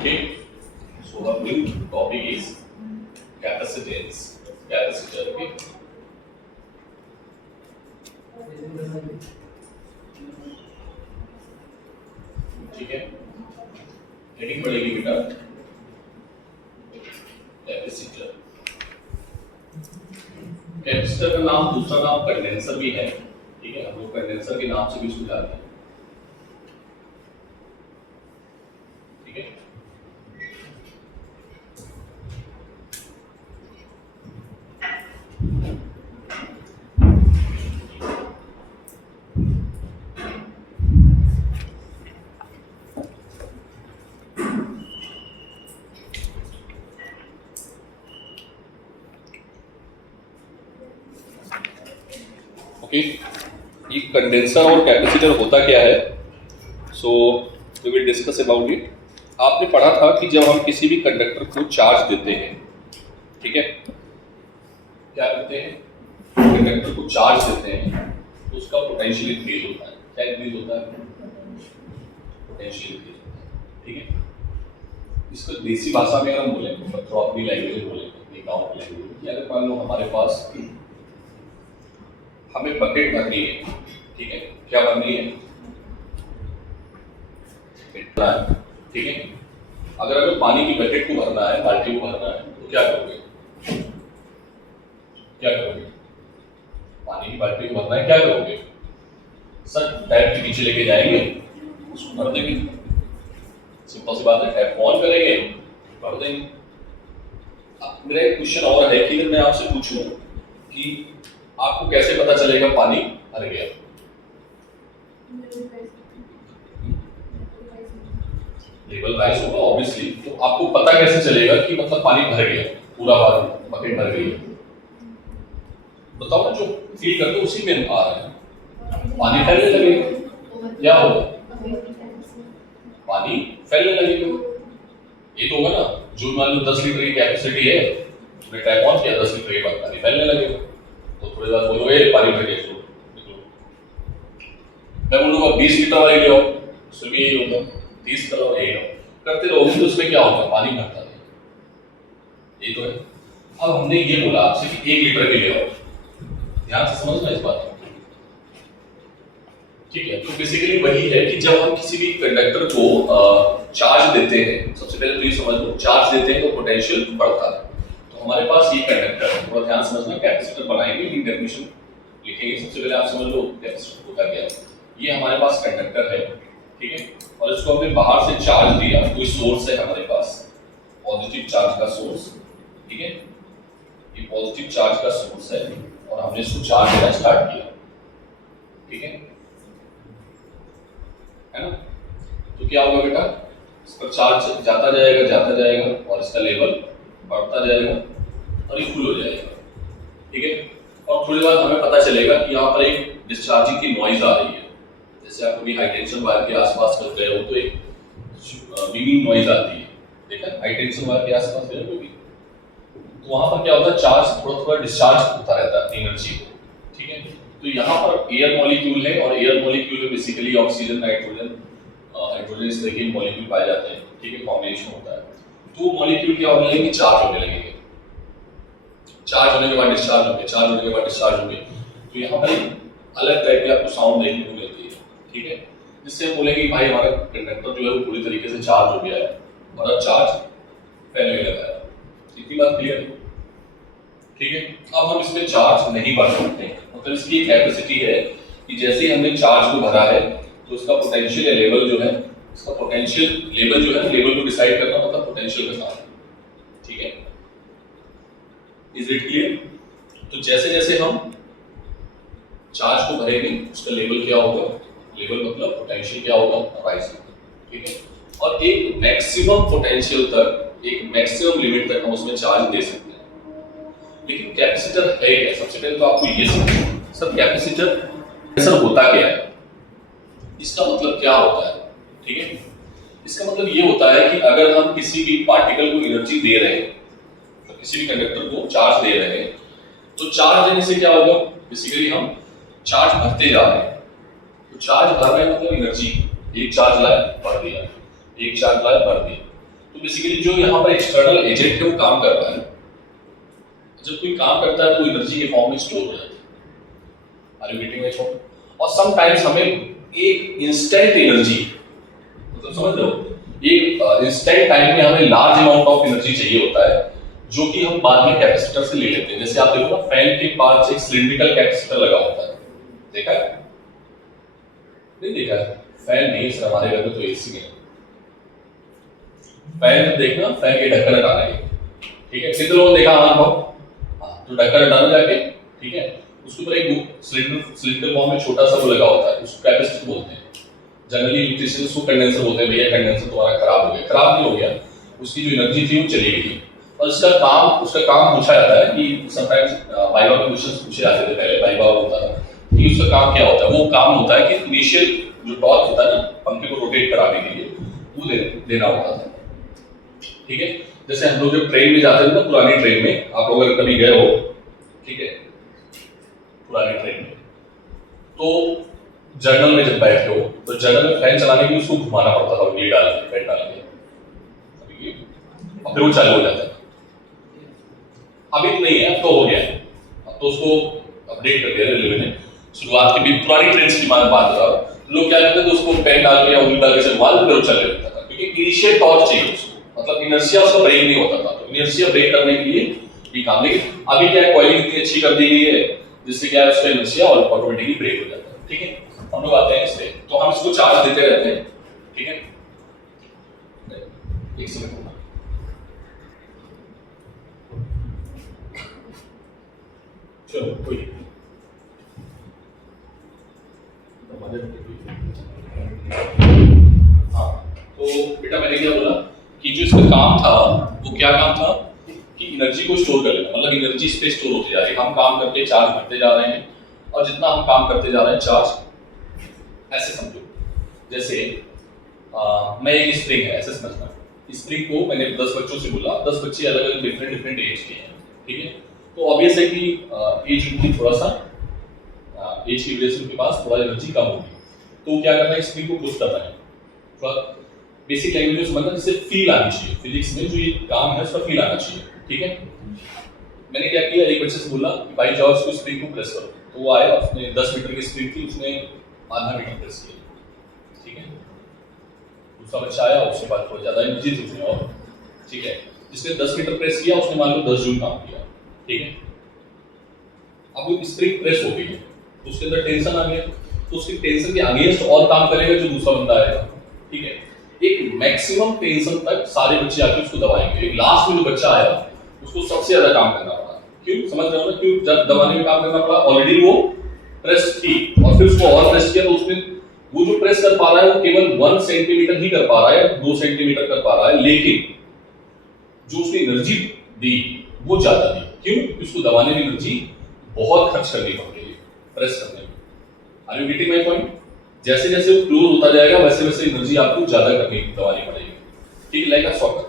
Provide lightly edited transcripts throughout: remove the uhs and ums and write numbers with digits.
Okay, so our new topic is capacitance. Capacitor. Okay. ठीक है, heading पड़ेगी बेटा कैपेसिटर। कैपेसिटर का नाम दूसरा नाम कंडेंसर भी है, ठीक है, हम लोग कंडेंसर के नाम से भी इसको जानते हैं, ठीक है। ओके, ये कंडेंसर और कैपेसिटर होता क्या है? So we will discuss about it. आपने पढ़ा था कि जब हम किसी भी कंडक्टर को चार्ज देते हैं, ठीक है, क्या करते हैं, कंडक्टर को चार्ज देते हैं तो उसका पोटेंशियल इंक्रीज होता है। क्या इंक्रीज होता है? पोटेंशियल इंक्रीज होता है, ठीक है। इसको देसी भाषा में हम बोलें, तो अपनी लैंग्वेज बोलें, अपनी गाँव की लैंग्वेज में, अगर मान लो हमारे पास हमें बकेट भरनी है, ठीक है, क्या भरनी है? ठीक है। अगर हमें पानी की बकेट को भरना है, बाल्टी को भरना है, तो क्या करोगे? क्या करोगे? पानी की बाल्टी को भरना है, क्या करोगे? सर टैप के पीछे लेके जाएंगे, उसको भर देंगे, सिंपल सी बात है। टैप ऑन करेंगे, भर देंगे। अब मेरा एक क्वेश्चन और है कि अगर मैं आपसे पूछूं कि आपको कैसे पता चलेगा पानी भर गया? लेवल राइज होगा ऑब्वियसली, तो आपको पता कैसे चलेगा कि मतलब पानी भर गया, पूरा बकेट भर गई? बताओ ना, जो फील करते हो उसी में आ रहा है। पानी फैलने लगेगा, क्या होगा? पानी फैलने लगेगा, ये तो होगा ना। जो मान लो 10 लीटर की कैपेसिटी है, उसने टैप ऑन किया, 10 लीटर के बाद पानी फैलने लगेगा, तो थोड़ी बार बोलोगे पानी भर गया, मैं बोलूँगा 20 लीटर वाली ले आओ, उसमें भी यही होगा, 30 लीटर वाला यही करते रहोगे तो उसमें क्या होगा? पानी भरता रहेगा, यही तो है। अब हमने ये बोला आपसे कि 1 लीटर के ले आओ, ध्यान से समझना इस बात को, ठीक है। तो बेसिकली वही है कि जब हम किसी भी कंडक्टर को चार्ज देते हैं, सबसे पहले तो ये समझ लो, चार्ज देते हैं तो पोटेंशियल बढ़ता है। तो हमारे पास ये कंडक्टर है, थोड़ा ध्यान समझना, कैपेसिटर बनाएंगे, लेकिन डेफिनेशन लिखेंगे। सबसे पहले आप समझ लो कैपेसिटर होता क्या है। ये हमारे पास कंडक्टर है, ठीक है, और इसको हमने बाहर से चार्ज दिया, कोई सोर्स है हमारे पास, पॉजिटिव चार्ज का सोर्स, ठीक है, ये पॉजिटिव चार्ज का सोर्स है, और हमने इसको चार्ज देना स्टार्ट किया, ठीक है ना। तो क्या होगा बेटा, इस पर चार्ज जाता जाएगा और इसका लेवल बढ़ता जाएगा और ये फुल हो जाएगा, ठीक है। और थोड़ी बार हमें पता चलेगा कि यहाँ पर एक डिस्चार्जिंग की नॉइज आ रही है, जैसे आप कभी हाई टेंशन वायर के आसपास कर गए हो तो एक बीमिंग नॉइज आती है, देखा हाई टेंशन वायर के आसपास गए हो, तो वहां पर क्या होता है, चार्ज थोड़ा थोड़ा डिस्चार्ज होता रहता है एनर्जी को, ठीक है। तो यहाँ पर एयर मॉलिक्यूल है, और एयर मॉलिक्यूल में बेसिकली ऑक्सीजन, नाइट्रोजन, हाइड्रोजन, इस तरह के मॉलिक्यूल पाए जाते हैं, ठीक है, कॉम्बिनेशन होता है। तो मॉलिक्यूल क्या होने लगेंगे? चार्ज होने लगेंगे, चार्ज होने के बाद डिस्चार्ज होंगे, चार्ज होने के बाद डिस्चार्ज होंगे। तो यहाँ पर अलग टाइप की आपको साउंड देखने को मिलती है, ठीक है, जिससे हम बोलेंगे भाई हमारा कंडक्टर जो है वो पूरी तरीके से चार्ज हो गया है और अब चार्ज फैलने लगा है। इतनी बात क्लियर है, ठीक है। अब हम इसमें चार्ज नहीं भर सकते, मतलब इसकी एक कैपेसिटी है कि जैसे ही हमने चार्ज को भरा है तो इसका पोटेंशियल लेवल जो है, इसका पोटेंशियल लेवल जो है, लेवल को डिसाइड करना मतलब पोटेंशियल के साथ, ठीक है। Is it clear? तो जैसे जैसे हम चार्ज को भरेंगे उसका लेवल क्या होगा, लेवल मतलब पोटेंशियल क्या होगा, राइज होगा, ठीक है। और एक मैक्सिमम पोटेंशियल तक, एक मैक्सिमम लिमिट तक हम उसमें चार्ज दे सकते हैं। लेकिन कैपेसिटर है क्या? सबसे पहले तो आपको ये समझो, सर कैपेसिटर सर होता क्या है, इसका मतलब क्या होता है, ठीक है। इसका मतलब ये होता है कि अगर हम किसी भी पार्टिकल को एनर्जी दे रहे हैं, तो किसी भी कंडक्टर को चार्ज दे रहे हैं, तो चार्ज देने से क्या होगा, बेसिकली हम चार्ज भरते जा रहे हैं। तो चार्ज भर रहे हैं मतलब एनर्जी, एक चार्ज लाया भर दिया, एक चार्ज लाया भर दिया। तो बेसिकली जो यहाँ पर एक्सटर्नल एजेंट है वो काम कर रहा है, जब कोई काम करता है तो एनर्जी के फॉर्म में स्टोर हो जाती है। Are you getting my point? और समटाइम्स हमें एक इंस्टेंट एनर्जी, मतलब समझ लो एक इंस्टेंट टाइम में हमें लार्ज अमाउंट ऑफ एनर्जी चाहिए होता है, जो कि हम बाद में कैपेसिटर से ले लेते हैं। जैसे आप देखो ना, फैन के पास एक सिलिंड्रिकल कैपेसिटर लगा होता है, देखा है? नहीं देखा है? फैन नहीं, सर हमारे घर में तो एसी है। फैन जब देखना, फैन के ढक्कन हटाना है, ठीक है? कितने लोगों ने देखा हमारे को? तो ढक्कन हटाना जाके, ठीक है, उसके ऊपर एक सिलिंडर फॉर्म में छोटा सा वो लगा होता है, उसको कैपेसिटर बोलते हैं। जनरली इलेक्ट्रिशियन उसको कंडेंसर बोलते हैं। भैया कंडेंसर तुम्हारा खराब हो गया, खराब नहीं हो गया, उसकी जो एनर्जी थी वो चली गई। और उसका काम पूछा जाता है कि समटाइम्स वाइवा में क्वेश्चंस पूछे जाते थे, पहले वाइवा होता था कि उसका काम क्या होता है। वो काम होता है कि इनिशियल जो टॉर्क होता है ना पंखे को रोटेट कराने के लिए, वो देना होता था, ठीक है? जैसे हम लोग जब ट्रेन में जाते थे ना, पुरानी ट्रेन में, आप लोग अगर कभी गए हो, ठीक है, पुरानी ट्रेन में, तो जर्नल में जब बैठे हो तो जर्नल में फैन चलाने के लिए उसको घुमाना पड़ता था, उंगली डाल के, फैन डाल के, और फिर वो चालू हो जाता है। अभी तो नहीं है, अब तो हो गया है, अब तो उसको अपडेट कर दिया रेलवे ने। शुरुआत की भी पुरानी ट्रेन की बात कर रहा हूँ, लोग क्या करते थे, उसको फैन डाल के या उंगली डाल के से घुमा फिर वो चलने लगता था, क्योंकि इनिशियल टॉर्क चाहिए उसको, मतलब इनर्शिया उसका ब्रेक नहीं होता था। तो इनर्शिया ब्रेक करने के लिए ये काम, लेकिन अभी क्या है, कॉइलिंग इतनी अच्छी कर दी गई है जिससे क्या है, उसका इनर्शिया और ऑटोमेटिकली ब्रेक हो जाता है, ठीक है? हम लोग आते हैं इससे, तो हम इसको चार्ज देते रहते हैं, ठीक है? एक सेकंड होगा, चलो कोई हाँ, तो बेटा मैंने क्या बोला कि जो इसका काम था वो क्या काम था कि एनर्जी को स्टोर कर लेना, मतलब एनर्जी इस पे स्टोर होती जा रही है, हम काम करके चार्ज करते जा रहे हैं, और जितना हम काम करते जा रहे हैं चार्ज, ऐसे समझो जैसे मैं एक स्प्रिंग है, ऐसे समझना। स्प्रिंग को मैंने 10 बच्चों से बोला, 10 बच्चे अलग अलग डिफरेंट एज के हैं, ठीक है? तो ऑब्वियस है कि एज उनकी थोड़ा सा एज की वजह से उनके पास थोड़ा एनर्जी कम होगी, तो क्या करना है, स्प्रिंग को पुश करना है। थोड़ा बेसिक लैंग्वेज में समझना, जिससे फील आनी चाहिए, फिजिक्स में जो ये काम है उसका फील आना चाहिए, ठीक है? मैंने क्या किया, एक बच्चे से बोला कि भाई जाओ उसको स्प्रिंग को प्रेस करो, तो वो आया, उसने 10 मीटर की स्प्रिंग थी, उसने आधा मीटर प्रेस किया, ठीक है? दूसरा बच्चा आया, उसके बाद थोड़ी ज्यादा एनर्जी थी उसमें, और ठीक है, जिसने 10 मीटर प्रेस किया उसने मान लो 10 जूल काम किया, ठीक है? अब वो स्प्रिंग प्रेस हो गई है, तो उसके अंदर टेंशन आ गया, तो उसके टेंशन के अगेंस्ट और काम करेगा जो दूसरा बंदा आएगा, ठीक है? एक मैक्सिमम टेंशन तक सारे बच्चे आके उसको दबाएंगे, एक लास्ट में जो बच्चा आया उसको सबसे ज्यादा काम करना पड़ा। क्यों? समझ रहे हो ना, क्यों जब दबाने में काम करना पड़ा? ऑलरेडी वो प्रेस थी और फिर उसको और प्रेस किया, तो उसमें वो जो प्रेस कर पा रहा है वो केवल 1 सेंटीमीटर ही कर पा रहा है, 2 सेंटीमीटर कर पा रहा है, लेकिन जो उसने एनर्जी दी वो ज्यादा दी। क्यों? उसको दबाने में एनर्जी बहुत खर्च करनी पड़ रही है प्रेस करने में। Are you getting my point? जैसे जैसे वो क्लोज होता जाएगा वैसे वैसे एनर्जी आपको ज्यादा दबानी पड़ेगी, ठीक है? लाइक अ सॉकर,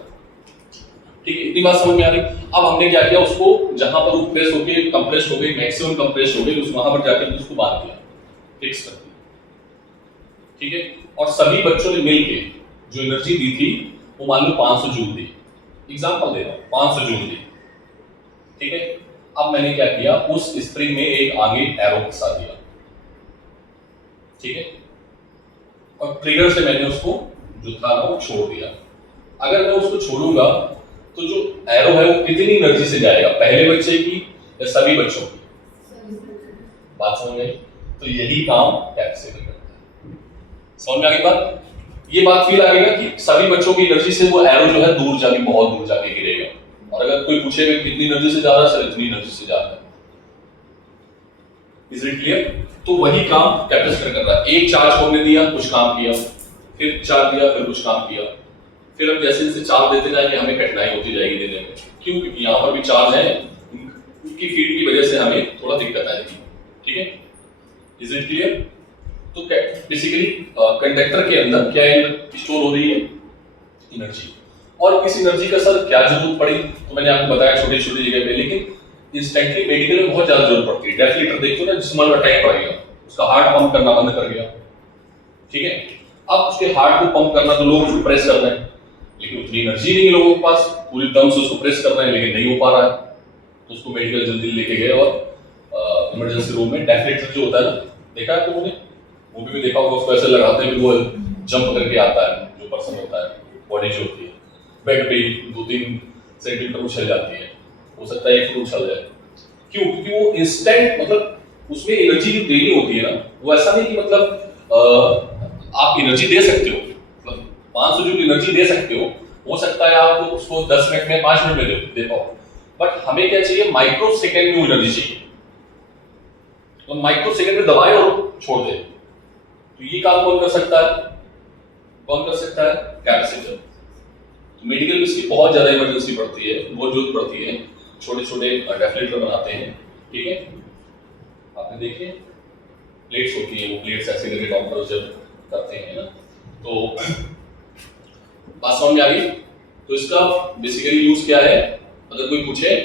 ठीक है? इतनी बात समझ में आ रही? अब हमने क्या किया, उसको जहां पर वो प्रेस होके कंप्रेस हो गई, मैक्सिमम कंप्रेस हो गई, उस वहां पर जाकर उसको बांध दिया, फिक्स कर दिया, ठीक है? और सभी बच्चों ने मिलके जो एनर्जी दी थी वो मान लो 500 जूल दी, एग्जांपल दे रहा हूं, 500 जूल दी, ठीक है? अब मैंने क्या किया, उस स्प्रिंग में एक आगे एरो फंसा दिया, ठीक है? और ट्रिगर से मैंने उसको जो था ना वो छोड़ दिया। अगर मैं उसको छोड़ूंगा तो जो एरो है वो कितनी एनर्जी से जाएगा, पहले बच्चे की या सभी बच्चों की? बात समझ में आई? तो यही काम कैपेसिटर करता है। समझ में आ गई बात? ये बात फील आ गई कि सभी बच्चों की एनर्जी से वो एरो जो है दूर जाके, बहुत दूर जाके गिरेगा, और अगर कोई पूछेगा कितनी एनर्जी से जा रहा है, सर इतनी एनर्जी से जा रहा है। Is it clear? तो वही काम कैपेसिटर कर रहा है। एक चार्ज हमने दिया, कुछ काम किया, फिर चार्ज दिया, फिर कुछ काम किया, फिर हम जैसे जैसे चार्ज देते जाएंगे हमें कठिनाई होती जाएगी देने में। क्यों? क्योंकि यहाँ पर भी चार्ज है, उनकी फील्ड की वजह से हमें थोड़ा दिक्कत आएगी, ठीक है? Is it clear? तो बेसिकली कंडक्टर के अंदर क्या स्टोर हो रही है? एनर्जी। और इस एनर्जी का सर क्या जरूरत पड़ी, तो मैंने आपको बताया छोटी छोटी जगह पे, लेकिन इंस्टेंटली मेडिकल में बहुत ज्यादा जरूरत पड़ती है। डेफिलेटर देखो ना, जिसमें अटैक पड़ गया, उसका हार्ट पंप करना बंद कर गया, ठीक है? अब उसके हार्ट को पंप करना तो लोग उसको प्रेस कर रहे हैं, लेकिन उतनी एनर्जी नहीं है लोगों के पास, पूरी दम से उसको प्रेस कर रहे हैं लेकिन नहीं हो पा रहा है, तो उसको मेडिकल जल्दी लेके गए और इमरजेंसी रूम में डेफिनेटर जो होता है ना, देखा है तुमने, मूवी में देखा होगा, उसको ऐसे लगाते हैं कि वो जंप करके आता है, जो पर्सन होता है, बॉडी जो होती है बेड पे 2-3 सेंटीमीटर उछल जाती है, हो सकता है 1 फुट उछल जाए। क्यों? क्योंकि वो इंस्टेंट, मतलब उसमें एनर्जी जो देनी होती है ना, वो ऐसा नहीं कि मतलब आप एनर्जी दे सकते हो, मतलब 500 जूल एनर्जी दे सकते हो सकता है आप उसको 10 मिनट में 5 मिनट में दे पाओ, बट हमें क्या चाहिए, माइक्रो सेकेंड में एनर्जी चाहिए, तो माइक्रो सेकेंड में दबाए और छोड़ दे। तो ये काम कौन कर सकता है? कौन कर सकता है? कैपेसिटर। तो मेडिकल में इसकी बहुत ज्यादा इमरजेंसी पड़ती है, बहुत जरूरत पड़ती है, छोटे छोटे डेफिलेटर बनाते हैं, ठीक है, आपने देखे प्लेट्स होती है, वो प्लेट्स ऐसे करके डॉक्टर जब करते हैं ना, तो बात समझ में आ गई। तो इसका बेसिकली यूज क्या है, अगर कोई पूछे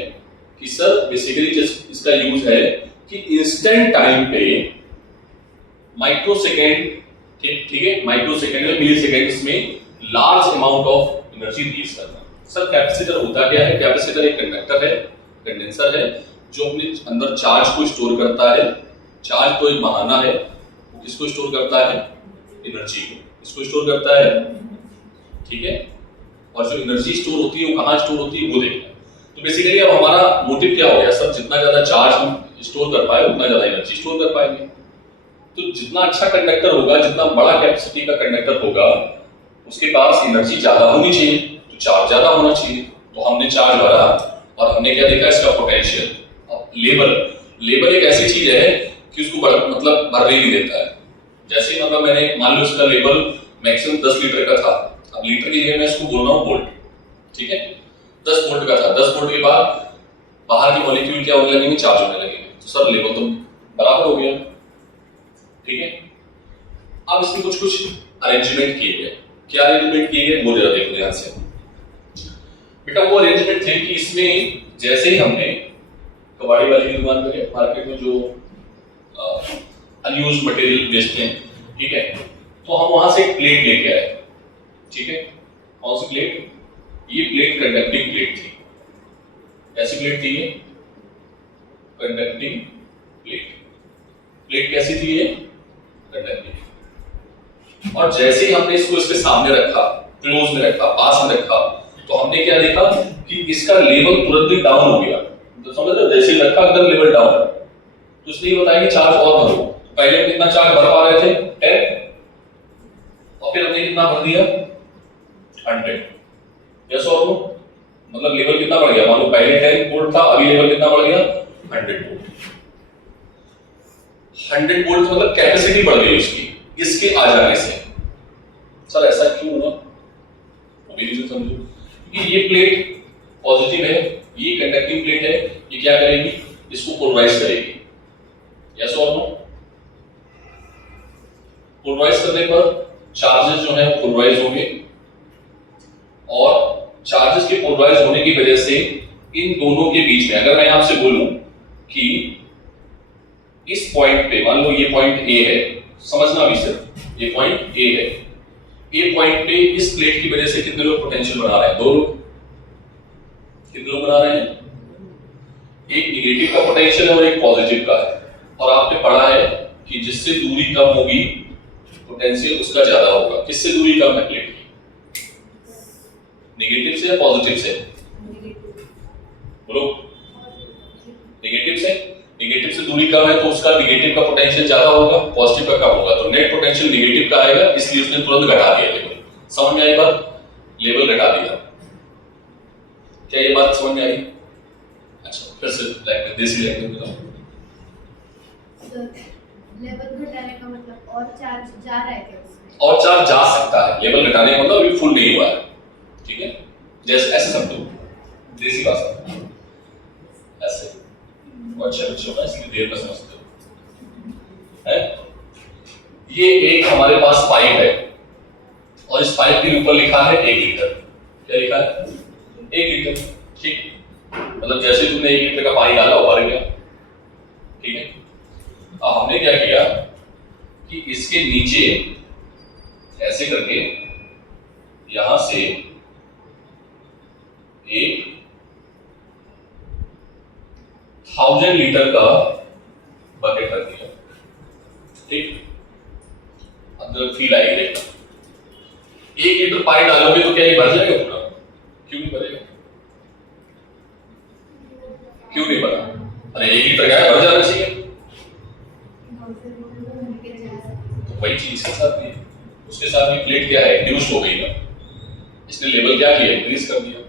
कि सर बेसिकली इसका यूज है कि इंस्टेंट टाइम पे माइक्रो सेकेंड, ठीक है, माइक्रो सेकेंड में मिली सेकेंड्स में large amount of energy release करना। सर कैपेसिटर होता क्या है? कैपेसिटर एक कंडक्टर है, कंडेंसर है, जो अपने अंदर चार्ज को स्टोर करता है, चार्ज को एक बहाना है, वो किसको स्टोर करता है? एनर्जी को, इसको स्टोर करता है, ठीक है, और जो एनर्जी स्टोर होती है वो कहाँ स्टोर होती है वो देखना है। तो बेसिकली अब हमारा मोटिव क्या हो गया सर, जितना ज्यादा चार्ज हम स्टोर कर पाए उतना ज्यादा एनर्जी स्टोर कर पाएंगे। तो जितना अच्छा कंडक्टर होगा, जितना बड़ा कैपेसिटी का कंडक्टर होगा, उसके पास एनर्जी ज्यादा होनी चाहिए, तो चार्ज ज्यादा होना चाहिए। तो हमने चार्ज भरा और हमने क्या देखा, इसका पोटेंशियल। अब लेवल एक ऐसी चीज है कि उसको मतलब भरने नहीं देता है। जैसे मतलब मैंने मान लो इसका लेवल मैक्सिमम 10 लीटर का था, अब लीटर की जगह मैं इसको बोल रहा हूँ वोल्ट, ठीक है, 10 वोल्ट का था, 10 वोल्ट के बाद बाहर के मॉलिक्यूल क्या होने लगेंगे, चार्ज होने लगेंगे, तो सर लेवल तो बराबर हो गया, ठीक है। अब इसके कुछ अरेंजमेंट किए गए, क्या अरेंजमेंट किए गए वो जरा देखो ध्यान से बेटा। वो अरेंजमेंट थे कि इसमें जैसे ही हमने कबाड़ी वाली की दुकान पे मार्केट में जो अनयूज्ड मटेरियल बेचते हैं, ठीक है, तो हम वहां से एक प्लेट लेके आए, ठीक है, कौन सी प्लेट? ये प्लेट कंडक्टिंग प्लेट थी। कैसी प्लेट थी ये? Conducting plate. प्लेट कैसी थी ये? कंडक्टिंग। और जैसे ही हमने इसको इसके सामने रखा, क्लोज में रखा, पास में रखा, तो हमने क्या देखा कि इसका लेवल तुरंत ही डाउन हो गया। तो समझ रहे हो, जैसे ही रखा एकदम लेवल डाउन। तो इसलिए बताया कि चार्ज और भरो। पहले हम कितना चार्ज भर पा रहे थे? 10, और फिर हमने कितना भर दिया? 100। यस और नो? मतलब लेवल कितना बढ़ गया? मान लो पहले 10 वोल्ट था, अभी लेवल कितना बढ़ गया? 100 वोल्ट। 100 वोल्ट मतलब कैपेसिटी बढ़ गई उसकी, इसके आ जाने से। सर ऐसा क्यों हुआ? अभी रीजन समझो कि ये प्लेट पॉजिटिव है, ये कंडक्टिंग प्लेट है, ये क्या करेगी? इसको पोलराइज करेगी। यस और नो? पोलराइज करने पर चार्जेस जो है वो पोलराइज होंगे, और चार्जेस के पोलराइज होने की वजह से इन दोनों के बीच में, अगर मैं आपसे बोलूं कि इस पॉइंट पे, मान लो ये पॉइंट ए है, समझना भी सिर्फ ये पॉइंट ए है, ए पॉइंट पे इस प्लेट की वजह से कितने लोग पोटेंशियल बना रहे हैं? 2 लोग। कितने लोग बना रहे हैं? एक नेगेटिव का पोटेंशियल है और एक पॉजिटिव का है। और आपने पढ़ा है कि जिससे दूरी कम होगी पोटेंशियल उसका ज्यादा होगा। किससे दूरी कम है प्लेट की? नेगेटिव से या पॉजिटिव से? बोलो। नेगेटिव से। नेगेटिव से दूरी कम है तो उसका नेगेटिव का पोटेंशियल ज्यादा होगा, पॉजिटिव का कम होगा, तो नेट पोटेंशियल नेगेटिव का आएगा, इसलिए उसने तुरंत घटा दिया लेवल। समझ में आई बात? लेवल घटा दिया। क्या ये बात समझ में आई? अच्छा, फिर से देसी लैंग्वेज बताओ। लेवल घटाने का मतलब और चार्ज जा रहा है क्या उसमें? और चार्ज जा सकता है, लेवल घटाने का मतलब अभी फुल नहीं हुआ है, ठीक है, जैसे ऐसे समझो, देसी भाषा ऐसे। अच्छे बच्चे हो ना, इसलिए देर में समझते हो है। ये एक हमारे पास पाइप है और इस पाइप के ऊपर लिखा है 1 लीटर। क्या लिखा है? 1 लीटर, ठीक, मतलब जैसे तुमने 1 लीटर का पानी डाला वो भर गया, ठीक है। अब हमने क्या किया कि इसके नीचे ऐसे करके यहां से एक 1000 लीटर का बकेट रख दिया, ठीक, अंदर फील आएगी देखना, 1 लीटर पानी डालोगे तो क्या ये भर जाएगा पूरा? क्यों नहीं भरेगा? क्यों नहीं भरा? अरे 1 लीटर क्या है, भर जाना चाहिए। तो वही चीज के साथ भी, उसके साथ भी प्लेट क्या है, रिड्यूस हो गई ना, इसने लेवल क्या किया, इंक्रीज कर दिया,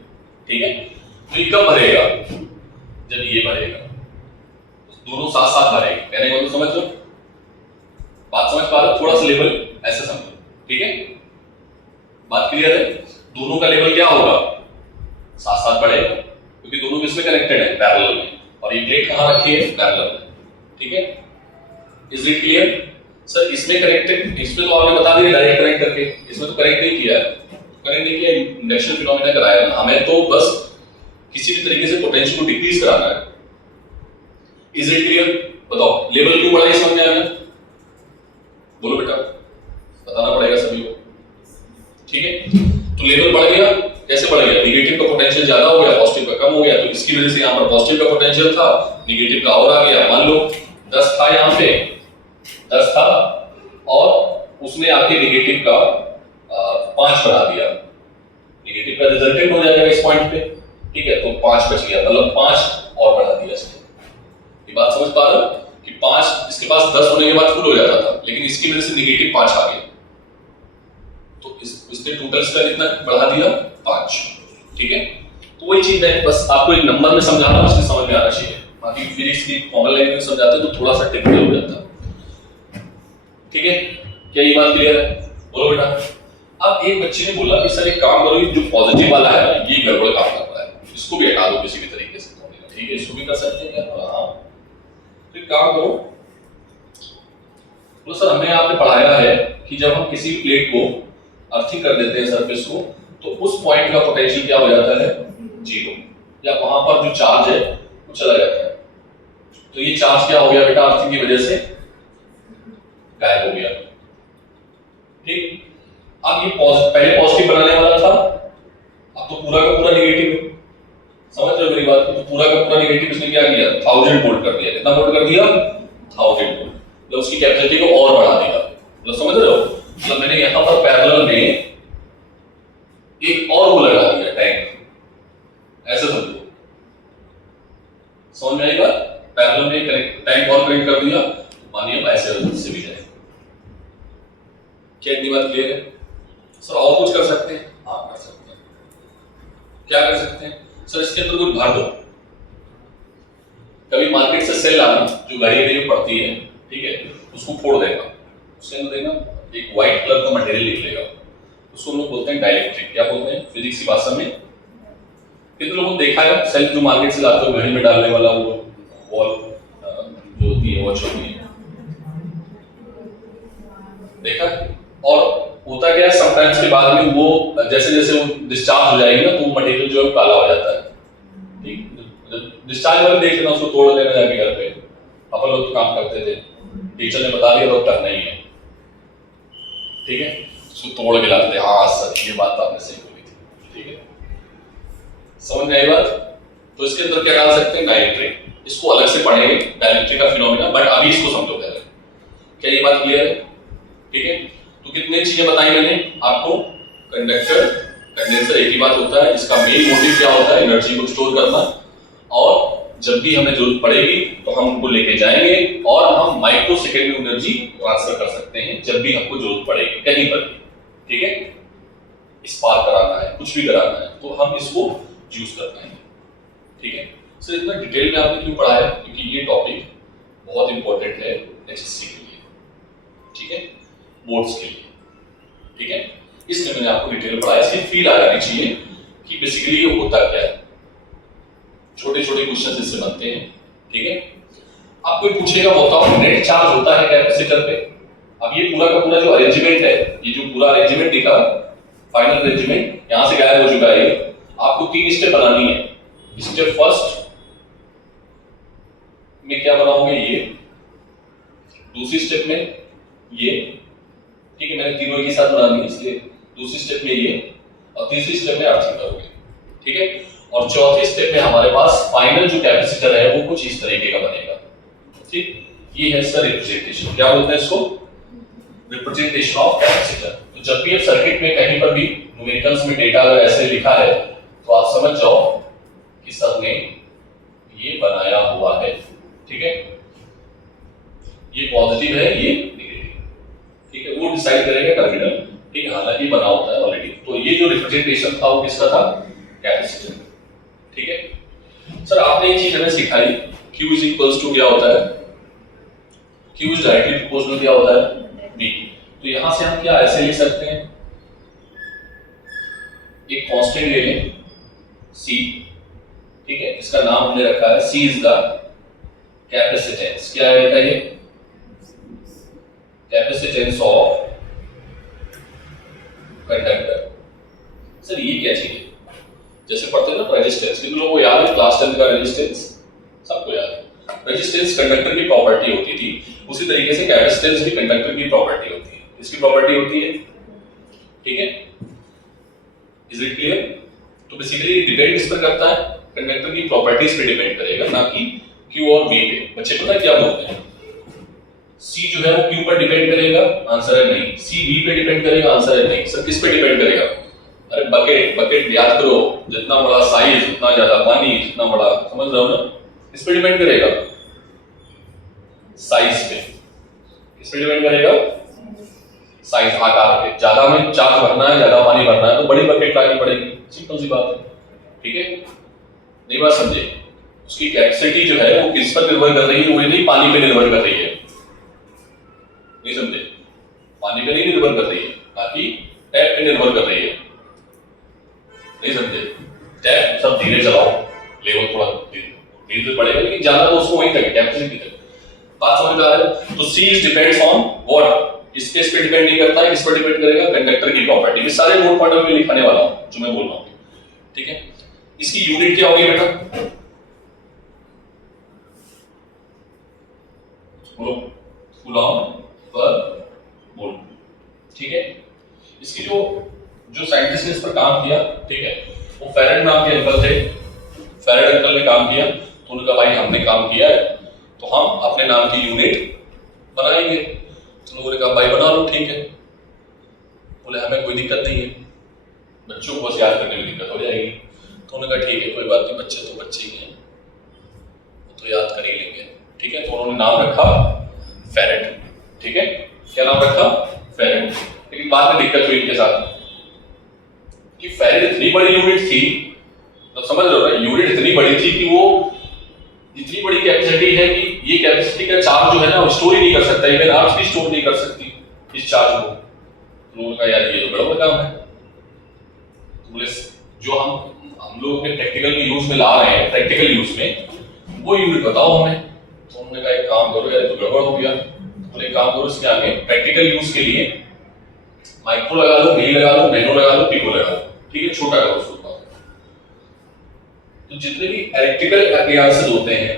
ठीक है। तो ये कब भरेगा? जब ये भरेगा, दोनों साथ साथ भरेंगे। कहने को तो समझ लो, बात समझ पा रहे हो? थोड़ा सा लेवल ऐसे समझो, ठीक है, बात क्लियर है? दोनों का लेवल क्या होगा, साथ साथ बढ़ेगा, क्योंकि दोनों किसमें कनेक्टेड है, पैरेलल में, और ये प्लेट कहां रखी है, पैरेलल में, ठीक है। Is it clear? सर इसमें कनेक्टेड, इसमें तो आपने बता दिया डायरेक्ट कनेक्ट करके, इसमें तो कनेक्ट नहीं किया है, कनेक्ट नहीं किया, इंडक्शन फिनोमेना कराया ना हमें, तो बस किसी भी तरीके से पोटेंशियल को डिक्रीज कराना है। Is it clear? बताओ लेवल क्यों बढ़ा, ये समझ में आ गया? बोलो बेटा, बताना पड़ेगा सभी को, ठीक है। तो लेवल बढ़ गया, कैसे बढ़ गया? नेगेटिव का पोटेंशियल ज्यादा हो गया, पॉजिटिव का कम हो गया, तो इसकी वजह से यहाँ पर पॉजिटिव का पोटेंशियल था, नेगेटिव का और आ गया। मान लो 10 था, यहाँ पे 10 था, और उसने आके नेगेटिव का 5 बढ़ा दिया, नेगेटिव का रिजल्टेंट हो जाएगा इस पॉइंट पे, ठीक है। तो 5 बच गया, मतलब 5 और बढ़ा दिया इसने। ये बात समझ पा रहे हो कि 5, इसके पास 10 होने के बाद फुल हो जाता था, लेकिन इसकी वजह से नेगेटिव 5 आ गया, तो इसने टोटल इसका कितना बढ़ा दिया, 5, ठीक है। तो वही चीज है, बस आपको एक नंबर में समझा रहा हूं, इसलिए समझ में आना चाहिए, बाकी फिजिक्स की फॉर्मल लैंग्वेज में समझाते तो थोड़ा सा टिपिकल हो जाता, ठीक है। क्या ये बात क्लियर है? बोलो बेटा। अब एक बच्चे ने बोला कि सर एक काम करो, जो पॉजिटिव वाला है ये गड़बड़ काम कर रहा है, इसको भी हटा दो किसी भी तरीके से, ठीक है, इसको भी कर सकते हैं क्या? हाँ, तो एक काम करो, तो सर हमें आपने पढ़ाया है कि जब हम किसी प्लेट को अर्थिंग कर देते हैं सरफेस को, तो उस पॉइंट का पोटेंशियल क्या हो जाता है, 0, या वहां पर जो चार्ज है वो चला जाता है। तो ये चार्ज क्या हो गया बेटा, अर्थिंग की वजह से गायब हो गया, ठीक। अब ये पहले पॉजिटिव बनाने वाला था, अब तो पूरा का पूरा नेगेटिव है, समझ रहे हो मेरी बात को? तो पूरा का पूरा नेगेटिव इसने क्या किया, 1000 वोल्ट कर दिया। कितना वोल्ट कर दिया, 1000 वोल्ट, मतलब उसकी कैपेसिटी को और बढ़ा दिया, मतलब समझ रहे हो? मतलब मैंने यहाँ पर पैरेलल में एक और वो लगा दिया, टैंक, ऐसे समझो, समझ में आई बात? पैरेलल में टैंक और कनेक्ट कर दिया, मानिए ऐसे से भी जाए। क्या इतनी बात क्लियर है? सर और कुछ कर सकते हैं? हाँ कर सकते हैं। क्या कर सकते हैं? सर इसके अंदर कोई भर दो, कभी मार्केट से सेल लाना, जो घड़ी में पड़ती है, ठीक है, उसको फोड़ देगा, उसके अंदर देना एक व्हाइट कलर का मटेरियल निकलेगा, उसको हम लोग बोलते हैं डाइलेक्ट्रिक। क्या बोलते हैं फिजिक्स की भाषा में? कितने लोगों ने देखा है सेल जो मार्केट से लाते हो घड़ी में डालने वाला, वो वॉल जो होती है, वॉच होती है, देखा? और होता क्या है, समटाइम्स के बाद में वो जैसे जैसे वो डिस्चार्ज हो जाएगी ना, तो वो मटेरियल जो है काला हो जाता है, ठीक। डिस्चार्ज वाले देख लेना, उसको तोड़ लेना जाके घर पे, अपन लोग तो काम करते थे, टीचर ने बता दिया तो करना ही है, ठीक है, उसको तोड़ के लाते थे। हाँ सर ये बात आपने सही बोली थी, ठीक है, समझ में आई बात? तो इसके अंदर क्या डाल सकते हैं, डाइलेक्ट्रिक, इसको अलग से पढ़ेंगे डाइलेक्ट्रिक का फिनोमेना, बट अभी इसको समझो पहले। क्या ये बात क्लियर है? ठीक है। तो कितने चीजें बताई मैंने आपको, कंडक्टर, कंडेंसर एक ही बात होता है, इसका मेन मोटिव क्या होता है, एनर्जी को स्टोर करना, और जब भी हमें जरूरत पड़ेगी तो हम उनको लेके जाएंगे और हम माइक्रो सेकेंड में एनर्जी ट्रांसफर कर सकते हैं जब भी हमको जरूरत पड़ेगी कहीं पर, ठीक है। स्पार्क कराना है, कुछ भी कराना है, तो हम इसको यूज करते हैं, ठीक है। सर इतना डिटेल में आपने क्यों पढ़ाया, क्योंकि ये टॉपिक बहुत इंपॉर्टेंट है एचएससी के लिए, ठीक है, बोर्ड्स के लिए, ठीक है, इसलिए मैंने आपको डिटेल पढ़ाया। इसकी फील आ जानी चाहिए कि बेसिकली ये होता क्या है, छोटे छोटे क्वेश्चन इससे बनते हैं, ठीक है। आप कोई पूछेगा बताओ नेट चार्ज होता है कैपेसिटर पे, अब ये पूरा का पूरा जो अरेंजमेंट है, ये जो पूरा अरेंजमेंट दिखा, फाइनल अरेंजमेंट यहां से गायब हो चुका है, आपको 3 स्टेप बनानी है। स्टेप फर्स्ट में क्या बनाओगे, ये, दूसरी स्टेप में ये, ठीक है, मैंने तीनों एक ही साथ बना दी इसलिए दूसरी स्टेप में ये, और तीसरी स्टेप में अर्थिंग करोगे, ठीक है। और चौथी स्टेप में हमारे पास फाइनल जो कैपेसिटर है वो कुछ इस तरीके का बनेगा। ठीक, ये है इसका रिप्रेजेंटेशन। क्या बोलते हैं इसको? Representation of capacitor. तो जब भी आप सर्किट में कहीं पर भी न्यूमेरिकल्स में डेटा अगर ऐसे लिखा है तो आप समझ जाओ कि सबने ये बनाया हुआ है। ठीक है, ये पॉजिटिव है, ये नेगेटिव। ठीक है, वो डिसाइड करेगा टर्मिनल। ठीक है, हालांकि बना होता है ऑलरेडी। तो ये जो रिप्रेजेंटेशन था वो किसका था? कैपेसिटर। ठीक है सर, आपने एक चीज हमें सिखाई, Q इज इक्वल्स टू क्या होता है? Q इज डायरेक्टली प्रोपोर्शनल क्या होता है? B। तो यहां से हम क्या ऐसे लिख सकते हैं, एक कांस्टेंट ले लें C। ठीक है, इसका नाम हमने रखा है C इज द कैपेसिटेंस। क्या है बेटा ये? Capacitance of conductor. सर ये क्या चीज है? जैसे पढ़ते हैं ना रेजिस्टेंस, किन लोगों को याद है क्लास 10 का रेजिस्टेंस? सबको याद है। रेजिस्टेंस कंडक्टर की प्रॉपर्टी होती थी, उसी तरीके से कैपेसिटेंस भी कंडक्टर की प्रॉपर्टी होती है। इसकी प्रॉपर्टी होती है, ठीक है, इज इट क्लियर? तो बेसिकली डिपेंड किस पर करता है? कंडक्टर की प्रॉपर्टीज पे डिपेंड करेगा, ना कि Q और V पे। बच्चे पता है क्या बोलते हैं? C जो है वो Q पर डिपेंड करेगा, आंसर है नहीं। C V पे डिपेंड करेगा, आंसर है नहीं। सर किस पे डिपेंड करेगा? अरे बकेट याद करो, जितना बड़ा साइज उतना ज्यादा पानी, जितना बड़ा, समझ रहे हो ना? इस पे डिपेंड करेगा, साइज पे। किस पे डिपेंड करेगा? साइज, आकार पे। ज्यादा में चाक भरना है, ज्यादा पानी भरना है तो बड़ी बकेट लानी पड़ेगी, सिंपल सी बात है। ठीक है, नहीं बात समझे? उसकी कैपेसिटी जो है वो किस पर निर्भर कर रही है? वो नहीं पानी पे निर्भर कर रही है, नहीं समझे? पानी पे नहीं निर्भर कर रही है, बाकी टैप पे निर्भर कर रही है, नहीं समझे? टैप सब धीरे चलाओ, लेवल थोड़ा धीरे बढ़ेगा, लेकिन ज्यादा तो उसको वही तक कैपेसिटी तक। बात समझ आ रहा है? तो C डिपेंड्स ऑन व्हाट? इस पे डिपेंड नहीं करता है, किस पर डिपेंड करेगा? कंडक्टर की प्रॉपर्टी। ये सारे नोट पॉइंट में लिखने वाला हूं जो मैं बोल रहा हूं। ठीक है, इसकी यूनिट क्या होगी बेटा? बोलो, कूलॉम पर वोल्ट। ठीक है, इसकी जो साइंटिस्ट ने इस पर काम किया, ठीक है, वो फेरेड नाम के अंकल थे। फेरेड अंकल ने काम किया तो उन्होंने कहा भाई हमने काम किया है तो हम अपने नाम की यूनिट बनाएंगे। तो लोगों ने कहा भाई बना लो, ठीक है। बोले हमें कोई दिक्कत नहीं है, बच्चों को बस याद करने में दिक्कत हो जाएगी। तो उन्होंने कहा ठीक है, कोई बात नहीं, बच्चे तो बच्चे ही हैं, वो तो याद कर ही लेंगे। ठीक है, तो उन्होंने नाम रखा फेरेड। ठीक है, क्या नाम रखा? फेरेड। लेकिन बाद में दिक्कत हुई इनके साथ कि फेरेड इतनी बड़ी यूनिट थी, तो समझ रहे हो ना, यूनिट इतनी बड़ी थी कि वो इतनी बड़ी कैपेसिटी है कि ये कैपेसिटी का चार्ज जो है ना वो स्टोर ही नहीं कर सकता, इवन अर्थ भी स्टोर नहीं कर सकती इस चार्ज को। लोगों का यार ये तो बड़ा बड़ा काम है। तो बोले जो हम लोग अपने प्रैक्टिकल में यूज में ला रहे हैं, प्रैक्टिकल यूज में वो यूनिट बताओ हमें। तो उन्होंने कहा एक काम करो यार, तो गड़बड़ हो गया। बोले एक काम करो, इसके आगे प्रैक्टिकल यूज के लिए माइक्रो लगा लो, मिली लगा लो, नैनो लगा लो, पिको लगा लो। ठीक है, छोटा करो उसको। तो जितने भी इलेक्ट्रिकल एप्लायंसेस होते हैं,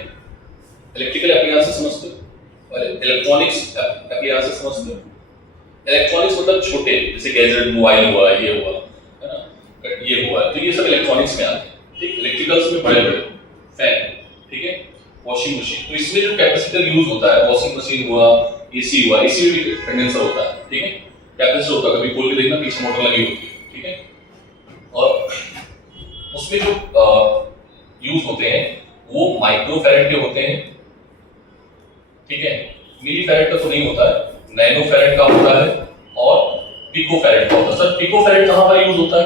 इलेक्ट्रिकल एप्लायंसेस समझते हो और इलेक्ट्रॉनिक्स एप्लायंसेस समझते हो? इलेक्ट्रॉनिक्स मतलब छोटे, जैसे गैजेट, मोबाइल हुआ, ये हुआ, है ना, ये हुआ, तो ये सब इलेक्ट्रॉनिक्स में आते हैं। ठीक, इलेक्ट्रिकल्स में बड़े बड़े फैन, ठीक है, वॉशिंग मशीन। तो इसमें जो कैपेसिटर यूज होता है, वॉशिंग मशीन हुआ, एसी हुआ, एसी में भी कंडेंसर होता है। ठीक है, कैपेसिटर होता है, कभी खोल के देखना पीछे मोटर लगी होती है। ठीक है, और उसमें जो यूज होते हैं वो माइक्रोफैरेड के होते हैं। ठीक है, मिलीफैरेड का तो नहीं होता है, नैनोफैरेड का होता है और पिकोफैरेड का होता है। सर पिकोफैरेड कहां पर यूज होता है?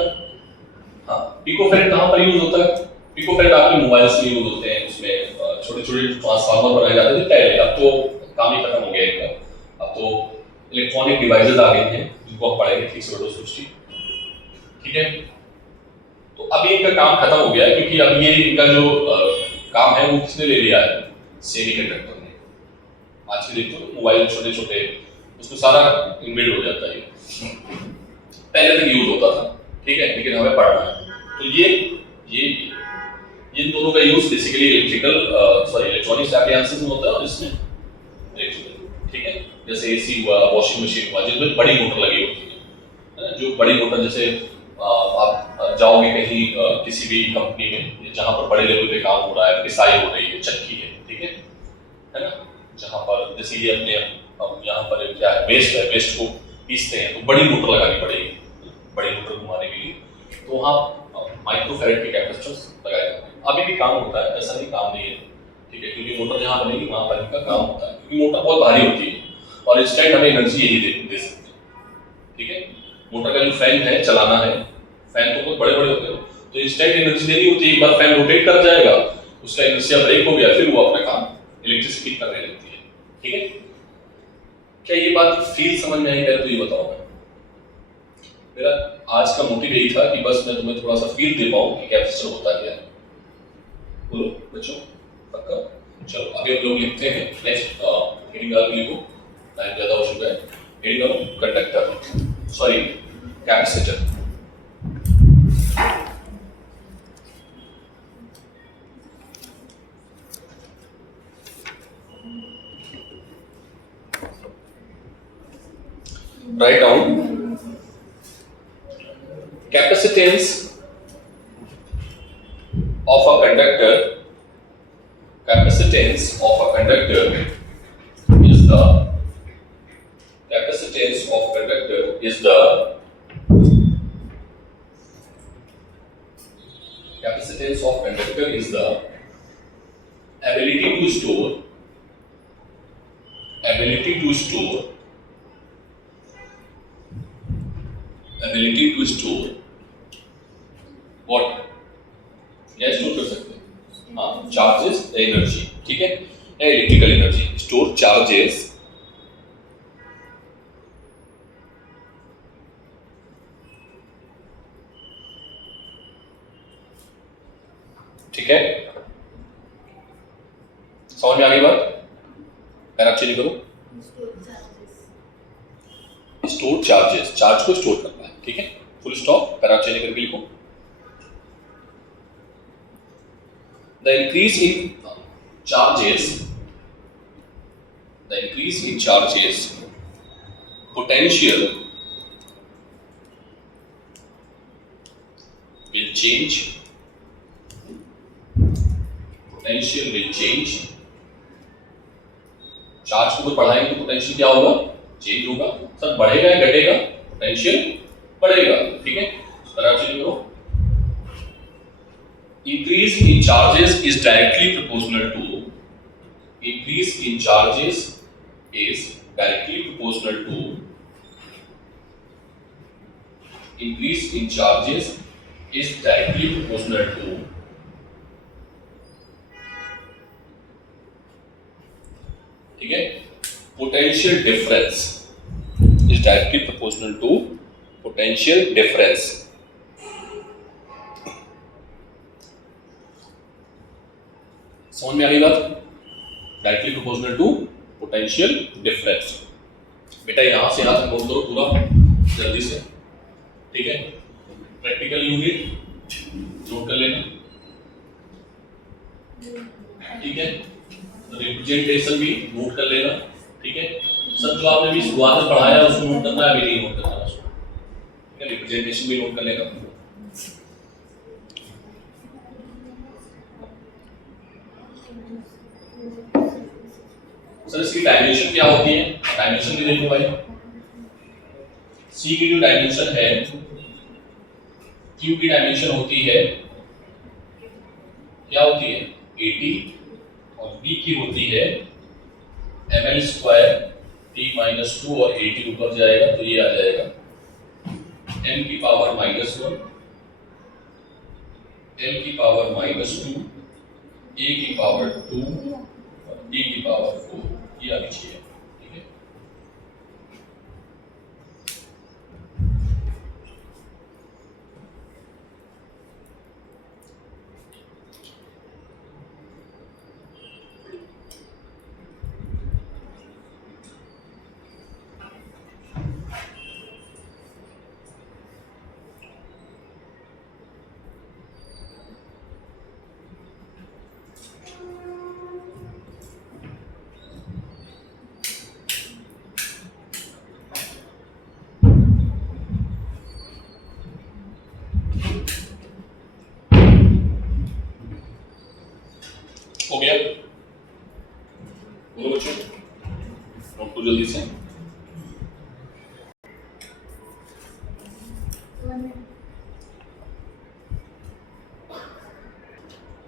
हाँ, पिकोफैरेड कहां पर यूज होता है? पिकोफैरेड आपके मोबाइल्स में यूज होते हैं, उसमें छोटे-छोटे ट्रांसफार्मर बनाए जाते थे पहले, अब तो काम ही खत्म हो गया इनका। अब तो इलेक्ट्रॉनिक डिवाइसेस आ गए हैं जिनको हम पढ़ेंगे 360। ठीक है, तो अभी इनका काम खत्म हो गया है क्योंकि अब ये इनका जो काम है वो किसने ले लिया है? सेमीकंडक्टर ने। आज के देखो मोबाइल छोटे छोटे, उसमें सारा इनबिल्ड हो जाता है। पहले तक यूज होता था, ठीक है, लेकिन हमें पढ़ना है। तो ये दोनों का यूज बेसिकली इलेक्ट्रॉनिक्स एप्लायंसेस में होता है और इसमें इलेक्ट्रिकल। ठीक है, जैसे एसी हुआ, वॉशिंग मशीन हुआ, जिसमें बड़ी मोटर लगी होती है ना, जो बड़ी मोटर जैसे आप जाओगे कहीं किसी भी कंपनी में जहाँ पर बड़े लेवल पे काम हो रहा है, पिसाई हो रही है, चक्की है, ठीक है ना, जहाँ पर जैसे ये अपने हम यहाँ पर क्या है, वेस्ट को पीसते हैं तो बड़ी मोटर लगानी पड़ेगी, बड़ी मोटर घुमाने के लिए, तो वहाँ माइक्रोफैरेड के कैपेसिटर्स लगाए जाते हैं। अभी भी काम होता है, ऐसा नहीं काम नहीं है, ठीक है, क्योंकि मोटर जहाँ बनेगी वहाँ पर इनका काम होता है, क्योंकि मोटर बहुत भारी होती है और इंस्टेंट हमें एनर्जी यही दे सकती है, ठीक है। मोटर का जो फैन है चलाना है, फैन तो बहुत बड़े बड़े होते हैं, तो इंस्टेंट एनर्जी देनी होती है, एक बार फैन रोटेट कर जाएगा, उसका इनर्शिया ब्रेक हो गया, फिर वो अपना काम इलेक्ट्रिसिटी करने लगती है, ठीक है। क्या ये बात फील समझ में आई है तो ये बताओ। मेरा आज का मोटिव यही था कि बस मैं तुम्हें थोड़ा सा फील दे पाऊँ कि कैपेसिटर होता क्या है। बोलो बच्चों, पक्का? चलो अभी हम लोग लिखते हैं नेक्स्ट हेडिंग डाल के लिखो, टाइम ज़्यादा हो चुका है। हेडिंग डालो conductor, sorry capacitor. Write down capacitance of a conductor. Capacitance of a conductor is the capacitance of conductor is the capacitance of conductor is the ability to store ability to store ability to store what? क्या store कर सकते हैं? हाँ, charges energy, ठीक है, electrical energy store charges ठीक है, समझ में आ गई बात? पैरा चेंज करो, स्टोर चार्जेस, चार्ज को स्टोर करना है, ठीक है, फुल स्टॉप, पैरा चेंज करके लिखो। The increase in charges potential will change charge को बढ़ाएंगे तो पोटेंशियल क्या होगा? चेंज होगा। सर बढ़ेगा या घटेगा? पोटेंशियल बढ़ेगा, ठीक है, तरह चेंज करो। Increase in charges is directly proportional to increase in charges is directly proportional to increase in charges is directly proportional to ठीक है, potential difference is directly proportional to potential difference। समझ में आ गई बात? Directly proportional to potential difference. बेटा यहाँ से यहाँ तक नोट करो पूरा जल्दी से, ठीक है। प्रैक्टिकल यूनिट नोट कर लेना, ठीक है। रिप्रेजेंटेशन भी नोट कर लेना, ठीक है। सब जो आपने भी शुरुआत में पढ़ाया उसको नोट करना है, अभी नहीं नोट करना उसको, ठीक है। रिप्रेजेंटेशन भी नोट कर लेना। सर इसकी डायमेंशन क्या होती है? डायमेंशन भी देखो भाई, सी की जो डायमेंशन है, क्यू की डायमेंशन होती है क्या होती है? 80 और बी की होती है ml² t-2 और 80 ऊपर जाएगा तो ये आ जाएगा m की पावर -1 l की पावर -2 a की पावर 2 और d की पावर 4, ये आनी चाहिए, ठीक है। हो गया? बोलो बच्चों, नोट को जल्दी से।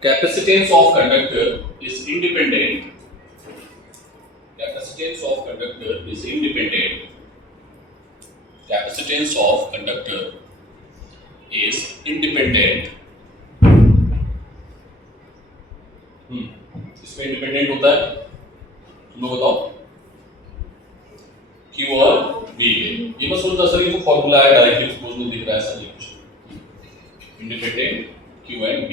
Capacitance of conductor is independent. Capacitance of conductor is independent. Capacitance of conductor is independent. इसमें इंडिपेंडेंट होता है, तुम लोग बताओ, Q और V के। ये मत सोचना सर ये तो फॉर्मूला है डायरेक्टली सपोज में दिख रहा है, ऐसा नहीं कुछ। Independent Q and V,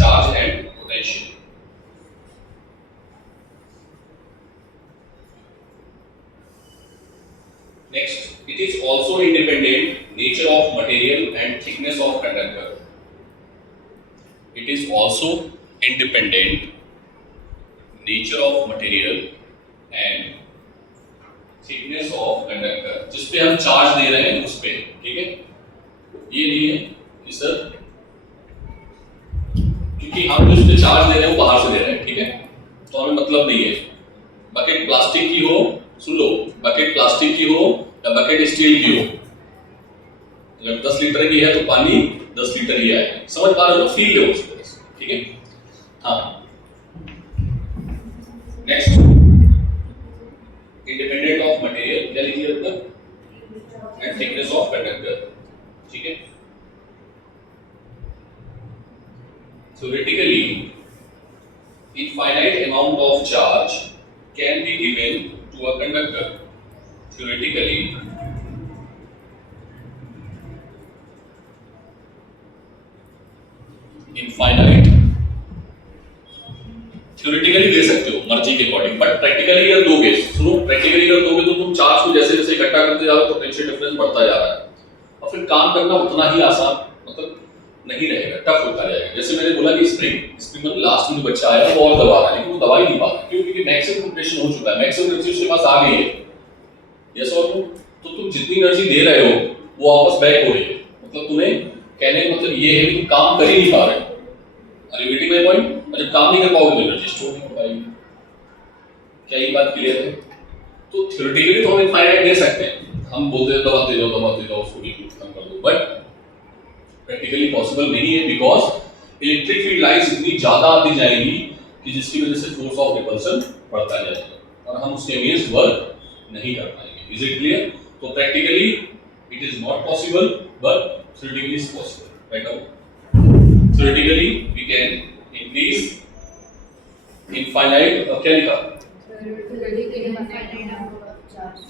charge and potential. Next, it is also independent nature of material and thickness of conductor. It is also independent nature of material and thickness of conductor. जिस पे हम चार्ज दे रहे हैं उस पे, ठीक है? ये नहीं है कि सर क्योंकि हम जिस पे चार्ज दे रहे हैं वो बाहर से दे रहे हैं, ठीक है? तो हमें मतलब नहीं है बकेट प्लास्टिक की हो, सुन लो, बकेट प्लास्टिक की हो या बकेट स्टील की हो, अगर 10 लीटर की है तो पानी 10 लीटर ही आएगा। समझ पा रहे हो? फील लो उसको, ठीक है? हाँ, नेक्स्ट, इंडिपेंडेंट ऑफ मटेरियल, क्या लिखिए ऊपर, एंड थिकनेस ऑफ कंडक्टर, ठीक है? Theoretically, infinite amount of charge can be given to a conductor. Theoretically, infinite, theoretically दे सकते हो मर्जी के अकॉर्डिंग, बट प्रैक्टिकली अगर दोगे, सुनो, प्रैक्टिकली अगर दोगे तो तुम चार्ज को जैसे जैसे इकट्ठा करते जाओ तो पोटेंशियल डिफरेंस बढ़ता जा रहा है और फिर काम करना उतना ही आसान मतलब नहीं रहेगा, टफ होता रहेगा। जैसे मैंने बोला कि स्प्रिंग में लास्ट में जो बच्चा आया वो और दबा रहा है लेकिन वो दबा ही नहीं पा रहा, क्योंकि मैक्सिमम कंप्रेशन हो चुका है, मैक्सिमम एनर्जी उसके पास आ गई है। यस और नो? तो तुम जितनी एनर्जी दे रहे हो वो वापस बैक हो रही है, मतलब तुम्हें कहने का मतलब ये है कि तुम काम कर ही नहीं पा रहे। Are you getting my point? और जब काम नहीं कर पाओगे तो एनर्जी स्टोर नहीं हो पाएगी। क्या ये बात क्लियर है? तो थ्योरेटिकली तो हम इनफाइनाइट दे सकते हैं, हम बोलते हैं दबाते जाओ उसको भी खत्म कर दो, बट प्रैक्टिकली पॉसिबल नहीं है बिकॉज इलेक्ट्रिक फील्ड लाइंस इतनी ज्यादा आती जाएंगी कि जिसकी वजह से फोर्स ऑफ रिपल्सन बढ़ता जाएगा और हम उसके अगेंस्ट वर्क नहीं कर पाएंगे। Is it clear? तो practically it is not possible but theoretically is possible, right? Out theoretically we can increase infinite, क्या लिखा?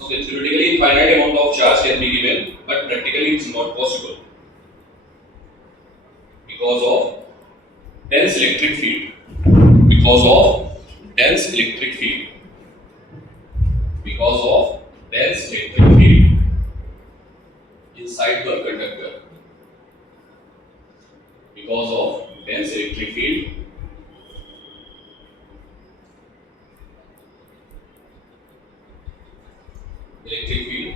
Okay, theoretically infinite amount of charge can be given, but practically it's not possible because of dense electric field. Because of dense electric field. Because of dense electric field inside the conductor. Because of dense electric field. Electric field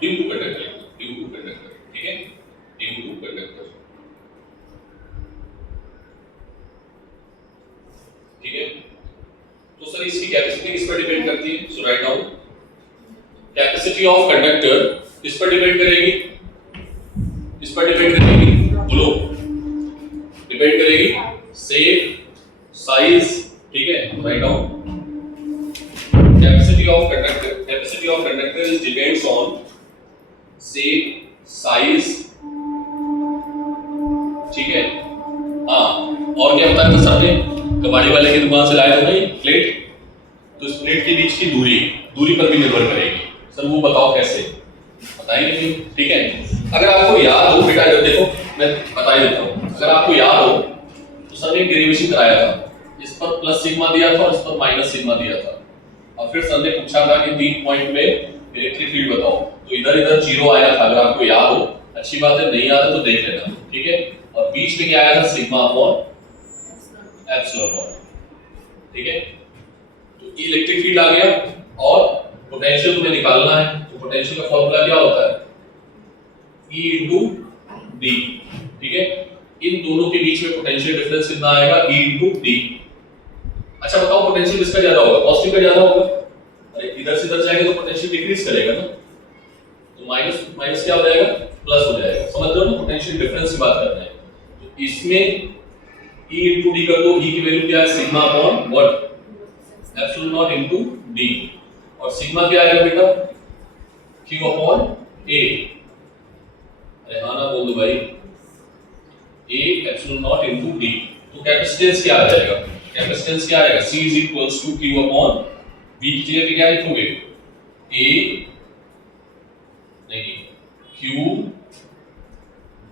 due to conductor, ठीक है? Due to conductor, ठीक है? तो sir इसकी capacity किस पर depend करती है? So right down, capacity of conductor किस पर डिपेंड करेगी? किस पर डिपेंड करेगी? बोलो, डिपेंड करेगी शेप, साइज, ठीक है? Write down, capacity of conductor is depends on shape, size, ठीक है? हाँ, और क्या बताया था सर ने? कबाड़ी वाले की दुकान से लाए थे भाई प्लेट, तो इस प्लेट के बीच की दूरी पर भी निर्भर करेगी। सर वो बताओ कैसे? बताएंगे, ठीक है? अगर आपको याद हो बेटा, जब देखो मैं बता ही देता हूँ, अगर आपको याद हो तो सर ने डेरिवेशन कराया था, इस पर प्लस सिग्मा दिया था और इस पर माइनस सिग्मा दिया था और फिर सर ने पूछा था कि 3 पॉइंट में इलेक्ट्रिक फील्ड बताओ, तो इधर जीरो आया था। अगर आपको याद हो, अच्छी बात है, नहीं याद है तो देख लेना, ठीक है? और बीच में क्या आया था? सिग्मा अपॉन एप्सिलॉन नॉट, ठीक है? तो इलेक्ट्रिक फील्ड आ गया और पोटेंशियल तुम्हें निकालना है, तो पोटेंशियल का फॉर्मूला क्या होता है? E × D, ठीक है? इन दोनों के बीच में पोटेंशियल डिफरेंस कितना आएगा, E into D। अच्छा बताओ पोटेंशियल किसका ज्यादा होगा, पॉजिटिव का ज्यादा होगा। अरे इधर से इधर जाएंगे तो पोटेंशियल डिक्रीज करेगा ना, तो माइनस माइनस क्या हो जाएगा, प्लस हो जाएगा। समझ रहे हो ना, पोटेंशियल डिफरेंस की बात कर रहे हैं। तो इसमें E into D कर दो, E की वैल्यू क्या है, sigma upon what, epsilon not into D। और सिग्मा क्या आएगा बेटा, Q अपॉन A। अरे हाँ ना बोल दो भाई, A epsilon not into D। तो कैपेसिटेंस क्या आ जाएगा, कैपेसिटेंस क्या आएगा, C is equals to Q upon V की जगह पे क्या लिखोगे, A नहीं Q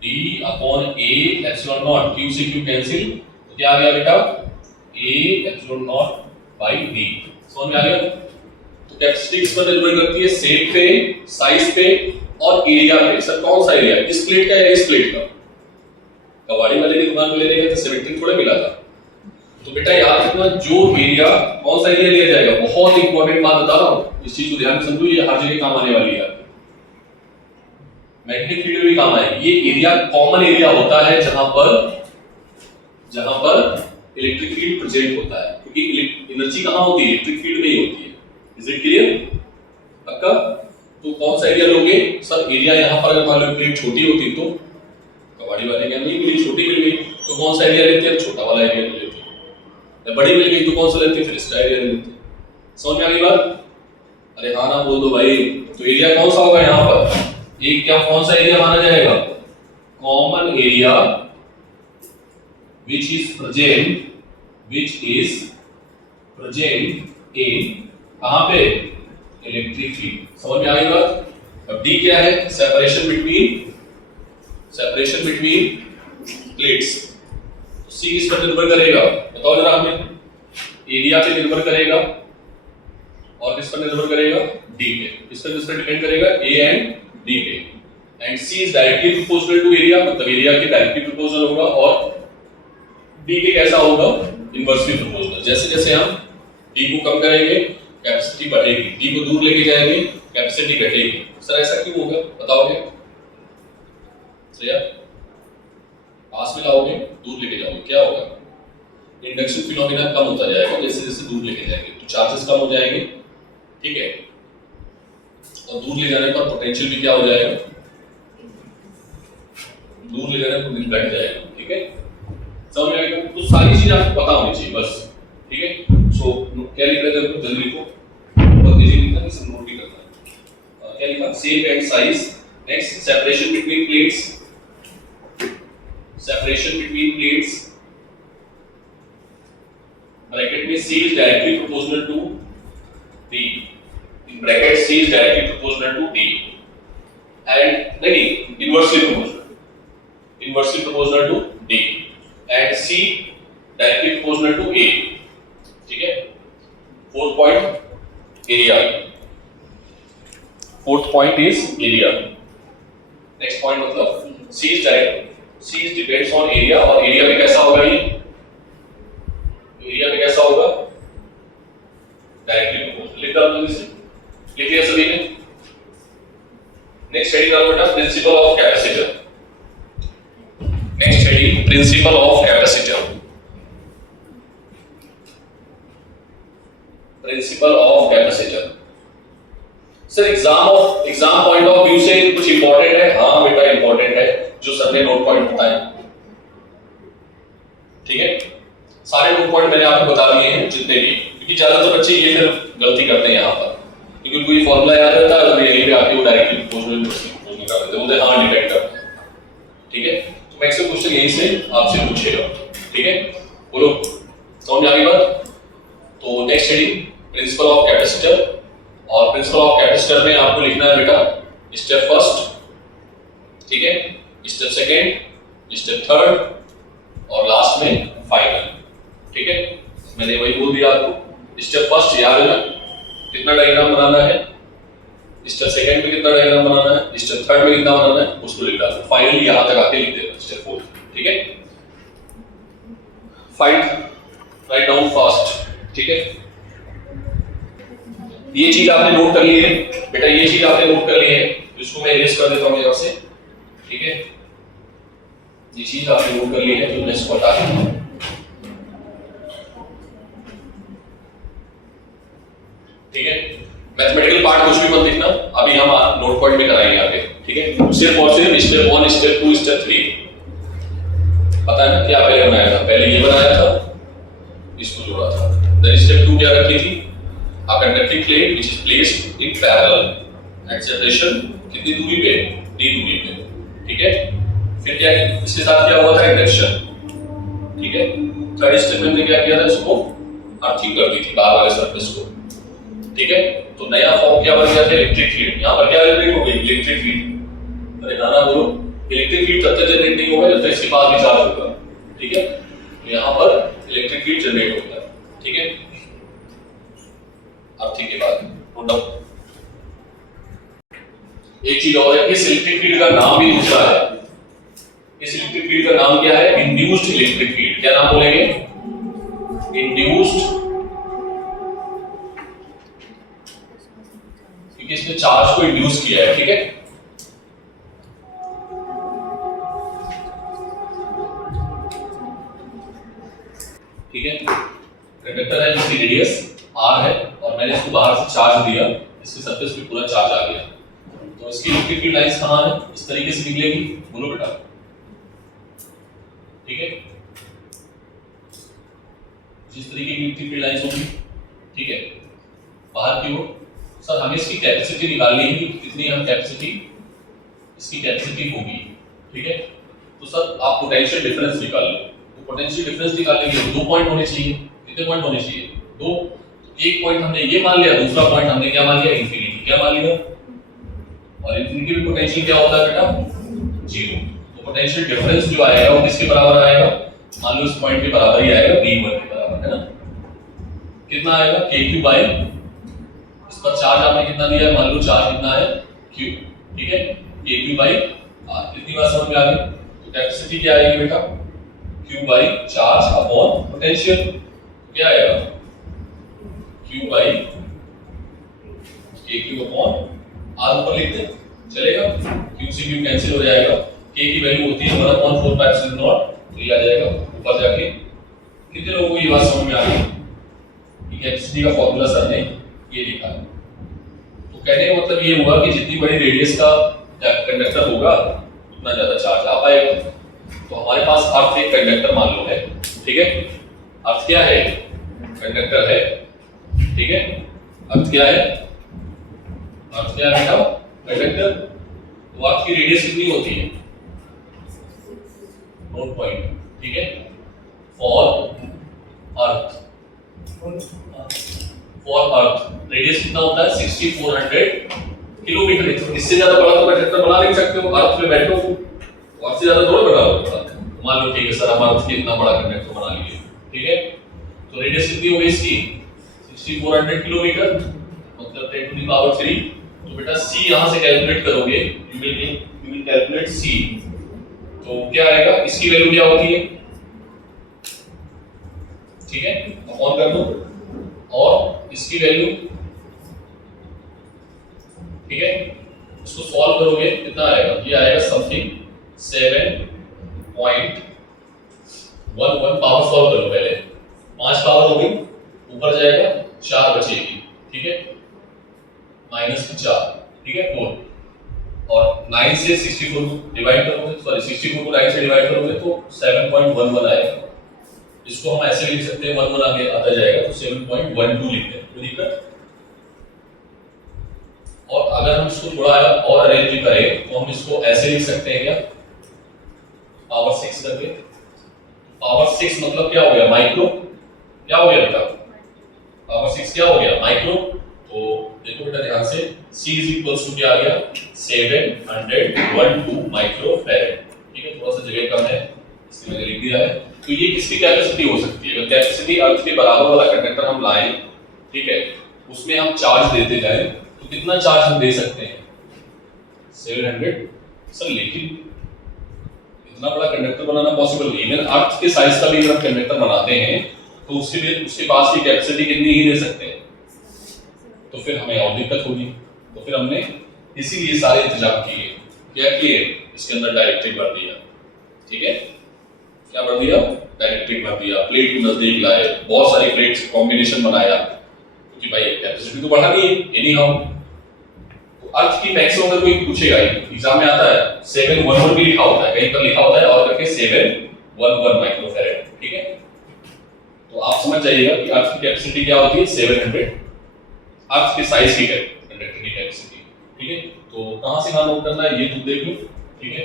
D upon A epsilon not, Q से Q कैंसिल, तो क्या आ गया बेटा, A epsilon not by D। समझ में आ गया। तो कैपेसिटी किस पर निर्भर करती है, शेप पे, साइज पे और एरिया पे। सर कौन सा एरिया, इस प्लेट का या इस प्लेट का, कबाड़ी वाले की दुकान में लेने गए तो 17 थोड़ा मिला था। तो बेटा याद रखना, जो एरिया, कौन सा एरिया लिया जाएगा, बहुत इंपॉर्टेंट बात बता रहा हूं, इस चीज को ध्यान से समझो, ये हर जगह काम आने वाली है, मैग्नेटिक फील्ड में भी काम आएगी। ये एरिया कॉमन एरिया होता है जहां पर इलेक्ट्रिक फील्ड प्रेजेंट होता है, क्योंकि एनर्जी कहां होती है, इलेक्ट्रिक फील्ड में ही होती है। इज इट क्लियर पक्का। तो कौन सा एरिया लोगे, सर एरिया यहां पर अगर मान लो प्लेट छोटी होती तो कबाड़ी वाले क्या नहीं मिली, छोटी मिल गई, तो कौन सा एरिया लेते हैं, छोटा वाला एरिया लेते हैं। बड़ी मिल गई तो कौन सा लेते हैं, फिर इसका एरिया लेते हैं। समझ में आ गई बात। अरे हाँ ना बोल दो भाई। तो एरिया कौन सा होगा यहाँ पर, एक क्या कौन सा एरिया माना जाएगा, common area which is present in कहां पे, इलेक्ट्रिक फील्ड। समझ में आ गई बात। अब D क्या है, सेपरेशन बिटवीन प्लेट्स। C किस पर निर्भर करेगा, बताओ जरा हमें, एरिया पे निर्भर करेगा और किस पर निर्भर करेगा, D पे। किस पर डिपेंड करेगा, A एंड D पे। And C is directly proportional to area, मतलब एरिया के डायरेक्टली प्रोपोर्शनल होगा, और D के कैसा होगा, इनवर्सली प्रोपोर्शनल। जैसे जैसे हम D को कम करेंगे कैपेसिटी बढ़ेगी, D को दूर लेके जाएंगे कैपेसिटी घटेगी। सर ऐसा क्यों होगा बताओगे, श्रेया पास में लाओगे दूर लेके जाओगे, क्या होगा, इंडक्शन फिनोमेना कम होता जाएगा जैसे जैसे दूर लेके जाएंगे, तो चार्जेस कम हो जाएंगे, ठीक है। और दूर ले जाने पर पोटेंशियल भी क्या हो जाएगा, दूर ले जाने पर घट जाएगा, ठीक है। समझ में आएगा। तो सारी चीजें आपको पता होनी चाहिए बस, ठीक है। सो क्या लिख रहे थे, जल्दी लिखो, बहुत तेजी लिखना है, सब नोट भी करना है। क्या लिखा, shape and size. Next, separation between plates, bracket में C is directly proportional to D, in bracket C is directly proportional to D, and नहीं inversely proportional to D, and C directly proportional to A, ठीक है। Fourth point is area। Next point मतलब C is depends on area, और area में कैसा होगा, ये area में कैसा होगा, डायरेक्टली प्रोपोर्शनल। लिख डालो जल्दी से, लिख लिया सभी ने। नेक्स्ट स्टडी करो बेटा, principle of capacitor. Next study principle of capacitor. Sir exam point of view से कुछ इंपॉर्टेंट है, हाँ बेटा इंपॉर्टेंट है, जो सर ने नोट पॉइंट बताए, ठीक है। सारे नोट पॉइंट मैंने आपको बता दिए हैं जितने भी, क्योंकि ज्यादातर बच्चे ये फिर गलती करते हैं यहाँ पर, क्योंकि उनको ये फॉर्मूला याद रहता है और यहीं पे आके वो डायरेक्टली प्रोपोर्शनल निकाल देते हैं, मुझे हाँ डिटेक्ट करते हैं, ठीक है। तो मैक्सिमम क्वेश्चन यहीं से आपसे पूछेगा, ठीक है। बोलो समझ में आ गई बात। तो next heading principle of capacitor, और प्रिंसिपल ऑफ कैपेसिटर में आपको लिखना है बेटा स्टेप फर्स्ट, ठीक है, स्टेप सेकंड, स्टेप थर्ड और लास्ट में फाइनल, ठीक है। मैंने वही बोल दिया आपको। स्टेप फर्स्ट याद है ना, कितना डायग्राम बनाना है, स्टेप सेकंड में कितना डायग्राम बनाना है, स्टेप थर्ड में कितना बनाना है, उसको लिख डालो। फाइनली यहां तक आके लिख देना स्टेप फोर्थ, ठीक है। फाइंड, राइट डाउन फास्ट, ठीक है। ये चीज आपने नोट कर ली है बेटा, ये चीज आपने नोट कर ली है, इसको मैं इरेज कर देता हूं यहां से, ठीक है। ये चीज आपने नोट कर ली है, तो मैं इसको हटा दूंगा। ठीक है, मैथमेटिकल पार्ट कुछ भी मत लिखना, अभी हम नोट पॉइंट में कराएंगे आगे। ठीक है, सिर्फ और सिर्फ स्टेप 1, स्टेप 2, स्टेप 3 पता है ना क्या पहले बनाया था? पहले ये बनाया था, इसको जोड़ा था। देन स्टेप 2 क्या रखी थी? A conducting plate which is placed in parallel at separation कितनी दूरी पे? d दूरी पे। ठीक है, फिर क्या इसके साथ क्या हुआ था? इंडक्शन। ठीक है, थर्ड स्टेप में हमने क्या किया था? इसको अर्थिंग कर दी थी बाहर वाले सरफेस को। ठीक है, तो नया फॉर्म क्या बन गया था? Electric field. यहाँ पर क्या जनरेट हो गई? Electric field. अरे नाना बोलो, इलेक्ट्रिक फील्ड तब तक जनरेट नहीं होगा जब तक इसके पास भी चार्ज होगा। ठीक है, तो यहाँ पर इलेक्ट्रिक फील्ड जनरेट होगा। ठीक है, अर्थिंग के बाद नोट डाउन। एक चीज और है, इस इलेक्ट्रिक फील्ड का नाम भी दूसरा है। इस इलेक्ट्रिक फील्ड का नाम क्या है? Induced electric field. क्या नाम बोलेंगे? इंड्यूस्ड, क्योंकि इसने चार्ज को इंड्यूस किया है। ठीक है, ठीक है, कंडक्टर है जिसकी रेडियस r है और मैंने इसको बाहर से चार्ज दिया, इसके सरफेस पे पूरा चार्ज आ गया। तो इसकी इलेक्ट्रिक फील्ड लाइंस कहां है? इस तरीके से निकलेगी। बोलो बेटा। ठीक है, जिस तरीके की इलेक्ट्रिक फील्ड लाइंस होगी। ठीक है, बाहर की ओर। सर हमें इसकी कैपेसिटी निकालनी है कि कितनी हम कैपेसिटी इसकी कैपेसिटी होगी। ठीक है, तो सर आप पोटेंशियल डिफरेंस निकाल लो। तो पोटेंशियल डिफरेंस निकालने के लिए 2 पॉइंट होने चाहिए। कितने पॉइंट होने चाहिए? 2। एक पॉइंट हमने ये मान लिया, दूसरा पॉइंट हमने क्या मान लिया? इंफिनिटी। क्या मान लिया? और इंफिनिटी में पोटेंशियल क्या होता है बेटा? 0। तो पोटेंशियल डिफरेंस जो आएगा वो किसके बराबर आएगा? मान लो इस पॉइंट के बराबर ही आएगा, v1 के बराबर, है ना? कितना आएगा? kq बाय, इस पर चार्ज आपने कितना दिया है? मान लो चार्ज कितना है? q। ठीक है, kq बाय r। कितनी बार समझ में आ गई? तो कैपेसिटी क्या आएगी बेटा? q by charge upon potential. क्या आएगा? q by kq upon r। ऊपर लिखते चलेगा, q से q कैंसिल हो जाएगा। k की वैल्यू होती है 1/4π0, तो ये आ जाएगा ऊपर जाके। कितने लोगों को ये बात समझ में आ गई कि कैपेसिटी का फॉर्मूला सर ने ये लिखा है? तो कहने का मतलब ये हुआ कि जितनी बड़ी रेडियस का कंडक्टर होगा उतना ज्यादा चार्ज आ पाएगा। तो हमारे पास अर्थ एक कंडक्टर मान लो है। ठीक है, अर्थ क्या है? कंडक्टर है। ठीक है, अर्थ क्या है? अर्थ क्या है बेटा? कंडक्टर। तो अर्थ की रेडियस कितनी होती है? Note point. ठीक है, for earth, for earth radius कितना होता है? 6400 किलोमीटर। इससे ज्यादा बड़ा तो कंडक्टर बना नहीं सकते हो। अर्थ में बैठो, अर्थ से ज्यादा थोड़ा बड़ा होगा। मान लो ठीक है सर, हम अर्थ के इतना बड़ा कंडक्टर बना लिए। ठीक है, तो रेडियस कितनी होगी इसकी? 6400 किलोमीटर, मतलब 10 टू द पावर 3। तो बेटा c यहां से कैलकुलेट करोगे, यू विल कैलकुलेट c। तो क्या आएगा? इसकी वैल्यू क्या होती है? ठीक है, अपॉन कर दो, और इसकी वैल्यू। ठीक है, इसको सॉल्व करोगे कितना आएगा? ये आएगा समथिंग 7.11 पावर। सॉल्व करो पहले, 5 पावर होगी, ऊपर जाएगा 4 बचेगी। ठीक है, -4। ठीक है, 4। और 9 से 64 को डिवाइड करोगे, सॉरी 64 को 9 से डिवाइड करोगे तो 7.11 आएगा। इसको हम ऐसे लिख सकते हैं, 11 आगे आता जाएगा तो 7.12 लिखते हैं। कोई दिक्कत? और अगर हम इसको थोड़ा और अरेंज भी करें तो हम इसको ऐसे लिख सकते हैं क्या? पावर 6 करके। पावर 6 मतलब क्या हो गया? माइक्रो। क्या हो गया बेटा? पावर 6 क्या हो गया? माइक्रो। तो देखो बेटा ध्यान से, c क्या आ गया? 712 माइक्रो फैराड। ठीक है, थोड़ा सा जगह कम है इसलिए मैंने लिख दिया है। तो ये किसकी कैपेसिटी हो सकती है? अगर कैपेसिटी अर्थ के बराबर वाला कंडक्टर हम लाएं, ठीक है, उसमें हम चार्ज देते जाएं, तो कितना चार्ज हम दे सकते हैं? 700। सर लेकिन इतना बड़ा कंडक्टर बनाना पॉसिबल नहीं। इवन अर्थ के साइज का भी अगर कंडक्टर बनाते हैं तो उसके पास की कैपेसिटी कितनी ही दे सकते हैं, तो फिर हमें और दिक्कत होगी। तो फिर हमने इसीलिए सारे इंतजाम किए। क्या किए? इसके अंदर डायरेक्टरी भर दिया। ठीक है, क्या भर दिया, डाइलेक्ट्रिक भर दिया, प्लेट को नजदीक लाए, बहुत सारी प्लेट्स कॉम्बिनेशन बनाया, क्योंकि भाई कैपेसिटी तो बढ़ानी है एनी हाउ। तो अर्थ की मैक्सिमम अगर कोई पूछेगा, एग्जाम में आता है 711 भी लिखा होता है, कहीं पर लिखा होता है और करके 711 माइक्रोफैराड, ठीक है। तो आप समझ जाइएगा कि अर्थ की कैपेसिटी क्या होती है, 700, अर्थ के साइज की कंडक्टर की कैपेसिटी, ठीक है। तो कहां से कहां नोट करना है ये तुम देख लो, ठीक है,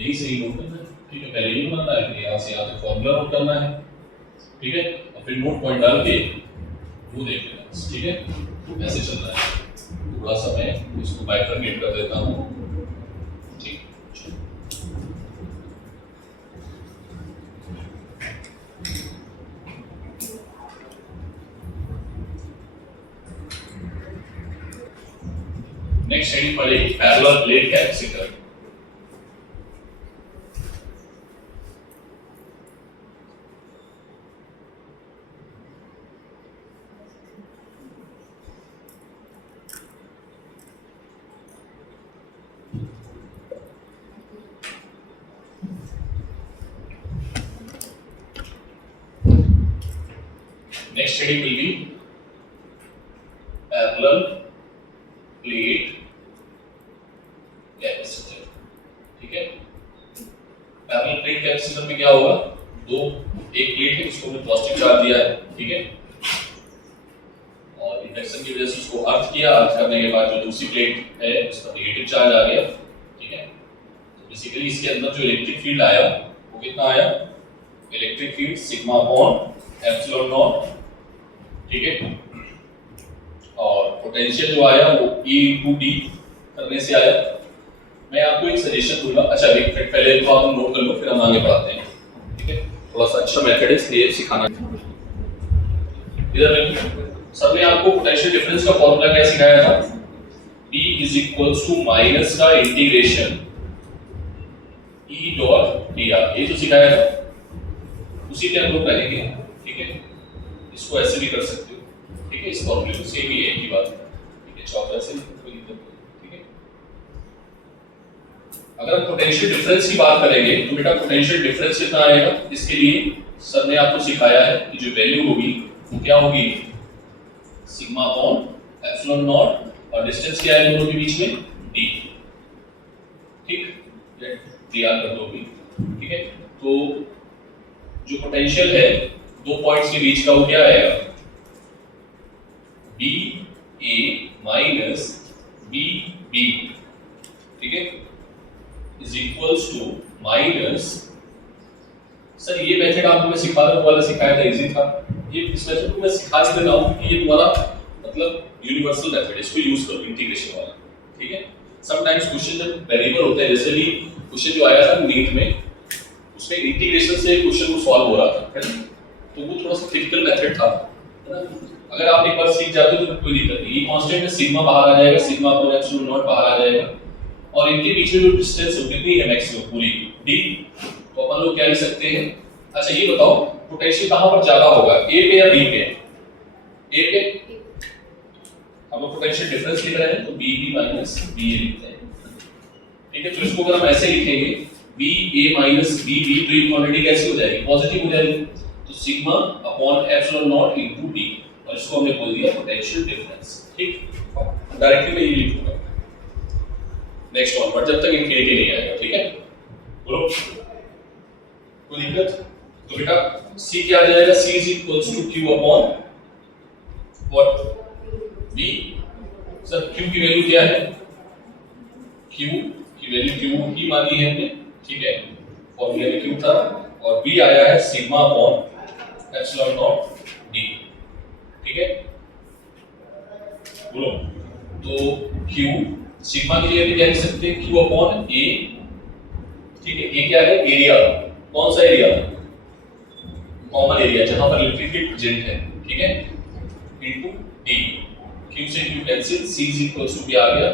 यही सही नोट करना है, ठीक है। पहले ये बनाना है, फिर यहाँ से यहाँ तक फॉर्मूला नोट करना है, ठीक है, और फिर नोट पॉइंट डाल के वो देख लेना, ठीक है। ऐसे चल रहा है, थोड़ा सा मैं इसको बाइफरकेट कर देता हूँ, ठीक। नेक्स्ट हेडिंग पड़ेगी parallel plate capacitor. Next heading will be parallel plate capacitor, ठीक है। पैरेलल प्लेट कैपेसिटर में क्या होगा, एक प्लेट है उसको हमने पॉजिटिव चार्ज दिया है, ठीक है, और इंडक्शन की वजह से उसको अर्थ किया, अर्थ करने के बाद जो दूसरी प्लेट है उस पर नेगेटिव चार्ज आ गया, ठीक है। तो बेसिकली इसके अंदर जो इलेक्ट्रिक फील्ड आया वो कितना आया, electric field sigma upon epsilon not, ठीक है, और पोटेंशियल जो आया वो E into D करने से आया। मैं आपको एक सजेशन दूंगा, अच्छा एक मिनट पहले तो आप नोट कर लो, फिर हम आगे बढ़ाते हैं, ठीक है। थोड़ा सा अच्छा मेथड है इसलिए सिखाना। इधर देखो, सर ने आपको पोटेंशियल डिफरेंस का फॉर्मूला क्या सिखाया था, B is equals to minus का इंटीग्रेशन E डॉट dr, ये तो सिखाया था, उसी के अनुरूप रहेंगे, ठीक है। इसको ऐसे भी कर सकते हो, ठीक है, इस फॉर्मूले को सेम ही एक ही बात है, ठीक है, चौथा से कोई दिक्कत नहीं, ठीक है। अगर हम पोटेंशियल डिफरेंस की बात करेंगे तो बेटा पोटेंशियल डिफरेंस कितना आएगा, इसके लिए सर ने आपको सिखाया है कि जो वैल्यू होगी वो क्या होगी, सिग्मा अपॉन एप्सिलॉन नॉट, और डिस्टेंस क्या है दोनों के बीच में, d, ठीक, dr कर दो भी, ठीक है। तो जो पोटेंशियल है दो पॉइंट्स के बीच का वो क्या आएगा, B A minus B B, ठीक है, is equals to minus, sir ये मेथड आपको मैं सिखा रहा हूँ, वाला सिखाया था, इजी था, ये इस मेथड को मैं सिखा दे रहा हूँ कि ये तुम्हारा मतलब यूनिवर्सल मेथड, इसको यूज करो इंटीग्रेशन वाला, ठीक है। समटाइम्स क्वेश्चन जब वेरिएबल होते हैं, जैसे भी क्वेश्चन जो आया था नीट में, उसमें इंटीग्रेशन से क्वेश्चन को सॉल्व हो रहा था, है ना, तो वो थोड़ा सा क्रिटिकल मेथड था, है ना। अगर आप एक बार सीख जाते हो तो कोई दिक्कत नहीं, ये कांस्टेंट में सिग्मा बाहर आ जाएगा, सिग्मा अपॉन एप्सिलॉन नॉट बाहर आ जाएगा, और इनके बीच में जो डिस्टेंस है कितनी है मैक्सिमम पूरी d, तो अपन लोग क्या लिख सकते हैं, अच्छा ये बताओ पोटेंशियल कहां पर ज्यादा होगा, a पे या b पे, a पे, हम लोग पोटेंशियल डिफरेंस लिख रहे हैं तो bb माइनस ba लिखते हैं, ठीक है। तो इसको अगर हम ऐसे लिखेंगे ba माइनस bb, तो ये क्वांटिटी कैसी हो जाएगी, पॉजिटिव हो जाएगी, तो sigma upon epsilon not into d, और इसको हमने बोल दिया पोटेंशियल डिफरेंस, ठीक, डायरेक्टली मैं ये लिखूंगा नेक्स्ट वन, बट जब तक इंफिनिटी नहीं आएगा, ठीक है, बोलो कोई दिक्कत। तो बेटा c क्या आ जाएगा, c is equals to q upon what, b, sir q की वैल्यू क्या है, q की वैल्यू q ही मानी है हमने, ठीक है, फॉर्मूले में q था, और b आया है sigma upon epsilon not d, ठीक है, बोलो। तो q सिग्मा के लिए भी क्या लिख सकते हैं, q अपॉन a, ठीक है, a क्या है, एरिया, कौन सा एरिया, कॉमन एरिया जहां पर इलेक्ट्रिक फील्ड प्रेजेंट है, ठीक है, इनटू d, q से q cancel, c is equals to क्या आ गया,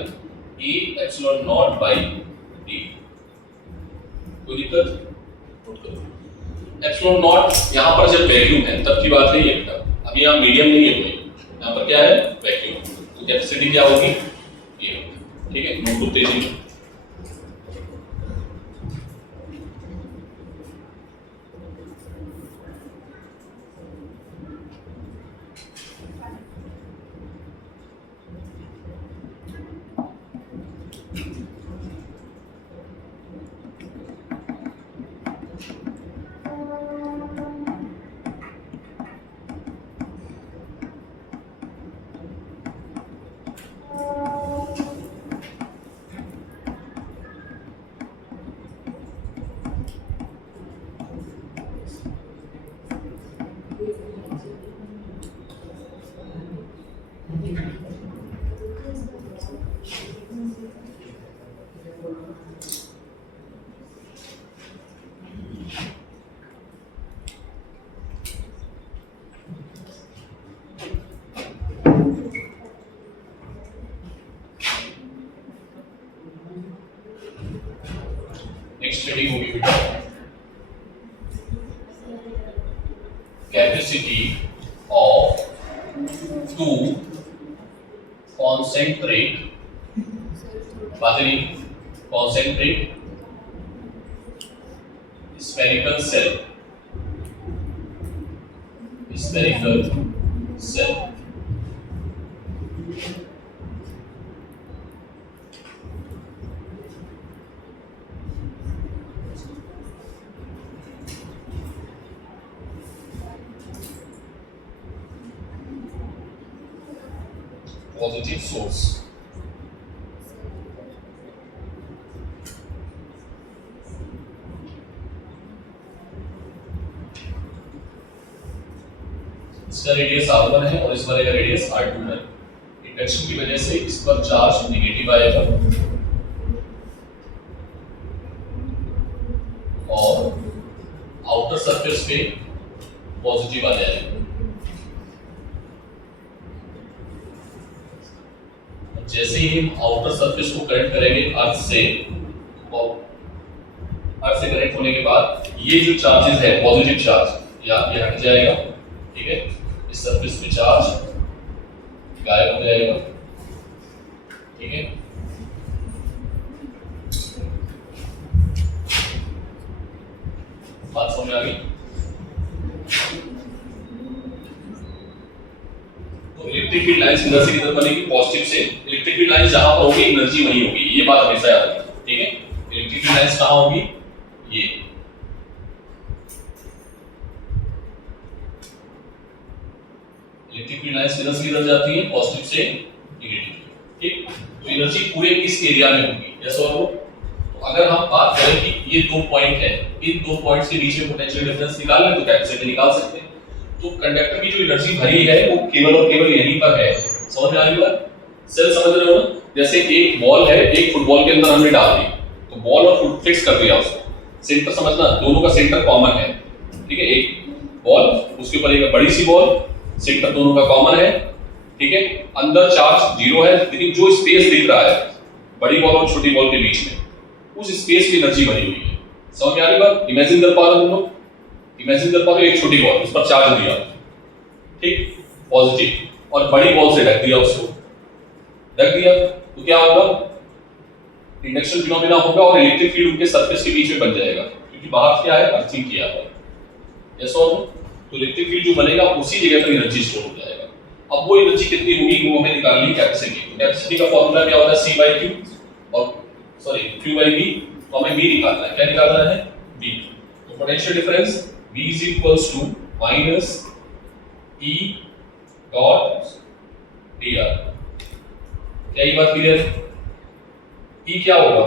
a epsilon naught by d, कोई दिक्कत, नोट करो। एप्सिलॉन नॉट यहां पर जब वैक्यूम है तब की बात है ये बेटा, अभी यहां मीडियम नहीं है कोई, यहां पर क्या है, वैक्यूम, तो कैपेसिटी क्या होगी, ये, ठीक है, नोट करते हैं। कैपेसिटी होगी बेटा capacity of two concentrate concentrate spherical cell positive source. इसका रेडियस r1 है और इस वाले का रेडियस r2 है। इंडक्शन की वजह से इस पर चार्ज नेगेटिव आएगा और आउटर सरफेस पे पॉजिटिव आ जाएगा। जैसे ही हम आउटर सरफेस को कनेक्ट करेंगे अर्थ से कनेक्ट होने के बाद ये जो चार्जेस है पॉजिटिव चार्ज ये हट जाएगा, ठीक है। इस सरफेस पे चार्ज गायब हो जाएगा, ठीक है। बात समझ में आ गई? तो इलेक्ट्रिक फील्ड लाइंस किधर से किधर बनेगी? पॉजिटिव से। इलेक्ट्रिक फील्ड लाइंस जहां पर होगी एनर्जी वहीं होगी, ये बात हमेशा याद रखना, ठीक है। इलेक्ट्रिक फील्ड लाइंस कहां होगी? ये इलेक्ट्रिक फील्ड लाइंस किधर से किधर जाती है? पॉजिटिव से नेगेटिव, ठीक। तो एनर्जी पूरे इस एरिया में होगी, यस और नो। तो अगर हम बात करें कि ये दो पॉइंट है, इन दो पॉइंट्स के बीच में पोटेंशियल डिफरेंस निकालना है तो कैपेसिटी निकाल सकते हैं। तो कंडक्टर की जो एनर्जी भरी है वो केवल और केवल यहीं पर है। समझ में आ रही बात? सेल समझ रहे हो ना? जैसे एक बॉल है, एक फुटबॉल के अंदर हमने डाल दी, तो बॉल और फुट फिक्स कर दिया उसको। सेंटर समझना, दोनों का सेंटर कॉमन है, ठीक है। एक बॉल, उसके ऊपर एक बड़ी सी बॉल, सेंटर दोनों का कॉमन है, ठीक है। अंदर चार्ज जीरो है, लेकिन जो स्पेस दिख रहा है बड़ी बॉल और छोटी बॉल के बीच में, उस स्पेस में एनर्जी भरी हुई है। समझ में आ रही बात? इमेजिन कर पा रहे हो तुम लोग? इमेजिन कर पा रहे हो एक छोटी बॉल, उस पर चार्ज दिया, ठीक, पॉजिटिव, और बड़ी बॉल से ढक दिया उसको, ढक दिया, तो क्या होगा? इंडक्शन फिनोमेना होगा और इलेक्ट्रिक फील्ड उनके सरफेस के बीच में बन जाएगा, क्योंकि बाहर क्या है? अर्थिंग किया है, यस और नो। तो इलेक्ट्रिक फील्ड जो बनेगा उसी जगह पर एनर्जी स्टोर हो जाएगा। अब वो एनर्जी कितनी होगी वो हमें निकालनी है कैपेसिटी। कैपेसिटी का फार्मूला क्या होता है? C/Q और Q/V, तो हमें V निकालना है। क्या निकालना है? V। तो potential difference V is equals to minus E dot dr। क्या ये बात क्लियर है? E क्या होगा?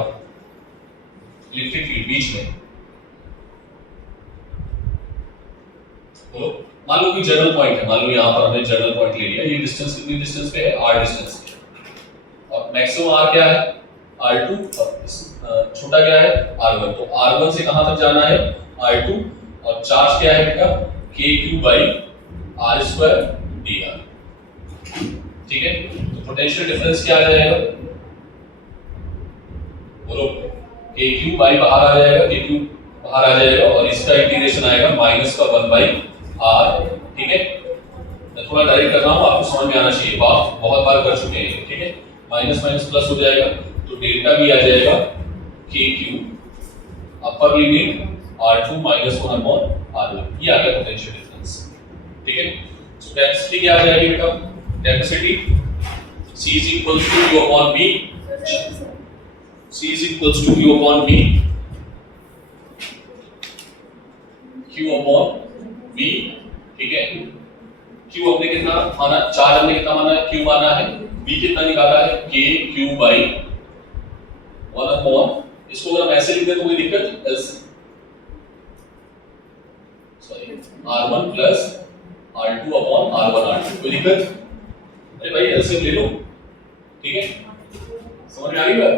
इलेक्ट्रिक फील्ड बीच में, बोलो। मान लो कि जर्नल पॉइंट है, मान लो यहाँ पर हमने जर्नल पॉइंट ले लिया, ये डिस्टेंस कितनी डिस्टेंस पे है? r डिस्टेंस पे, और मैक्सिमम r क्या है? r2, और छोटा क्या है? r1। तो r1 से कहां तक जाना है? r2, और चार्ज क्या है बेटा? kq/r² dr, ठीक है। तो पोटेंशियल डिफरेंस क्या आ जाएगा? बोलो। kq बाई बाहर आ जाएगा, kq बाहर आ जाएगा, और इसका इंटीग्रेशन आएगा माइनस का 1/r, ठीक है। मैं थोड़ा डायरेक्ट कर रहा हूँ, आपको समझ में आना चाहिए, बात बहुत बार कर चुके हैं, ठीक है। माइनस माइनस प्लस हो जाएगा, तो डेल्टा भी आ जाएगा kq upper limit r2 - 1/r1, ये आ गया पोटेंशियल डिफरेंस, ठीक है। तो कैपेसिटी क्या आ जाएगी बेटा? Capacity C is equals to Q/V, C is equals to Q/V, Q/V, ठीक है। Q हमने कितना माना? चार्ज हमने कितना माना है? Q माना है। V कितना निकाला है? kq/1/, इसको अगर हम ऐसे लिख दें तो कोई दिक्कत? r1 plus r2/r1r2, कोई दिक्कत? अरे भाई एलसीएम ले लो, ठीक है। समझ में आ रही बात?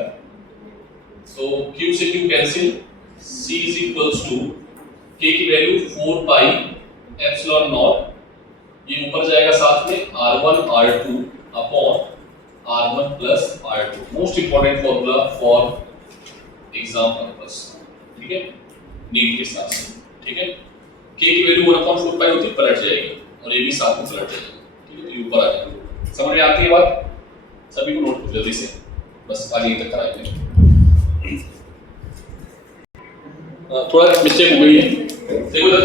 तो Q से Q cancel, C is equals to K की वैल्यू 4πε0, ये ऊपर जाएगा साथ में r1r2 upon r1 plus r2। Most important formula for exam purpose, ठीक है, नीड के साथ से, ठीक है। के की वैल्यू 1/4 होती है, पलट जाएगी और ये भी साथ में पलट जाएगा, ठीक है। तो ये ऊपर आ जाएगा। समझ में आती है बात? सभी को नोट जल्दी से, बस आगे तक कराएंगे। थोड़ा मिस्टेक हो गई है, देखो इधर,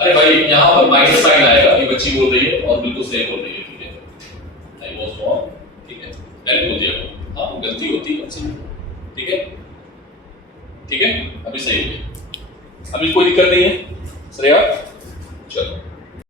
अरे भाई यहाँ पर माइनस साइन आएगा, ये बच्ची बोल रही है और बिल्कुल सही बोल रही है, ठीक है। आई वाज रॉन्ग, ठीक है, मैंने बोल दिया, हाँ गलती होती है हमसे, ठीक है, ठीक है। अभी सही है, अभी कोई दिक्कत नहीं है श्रेया।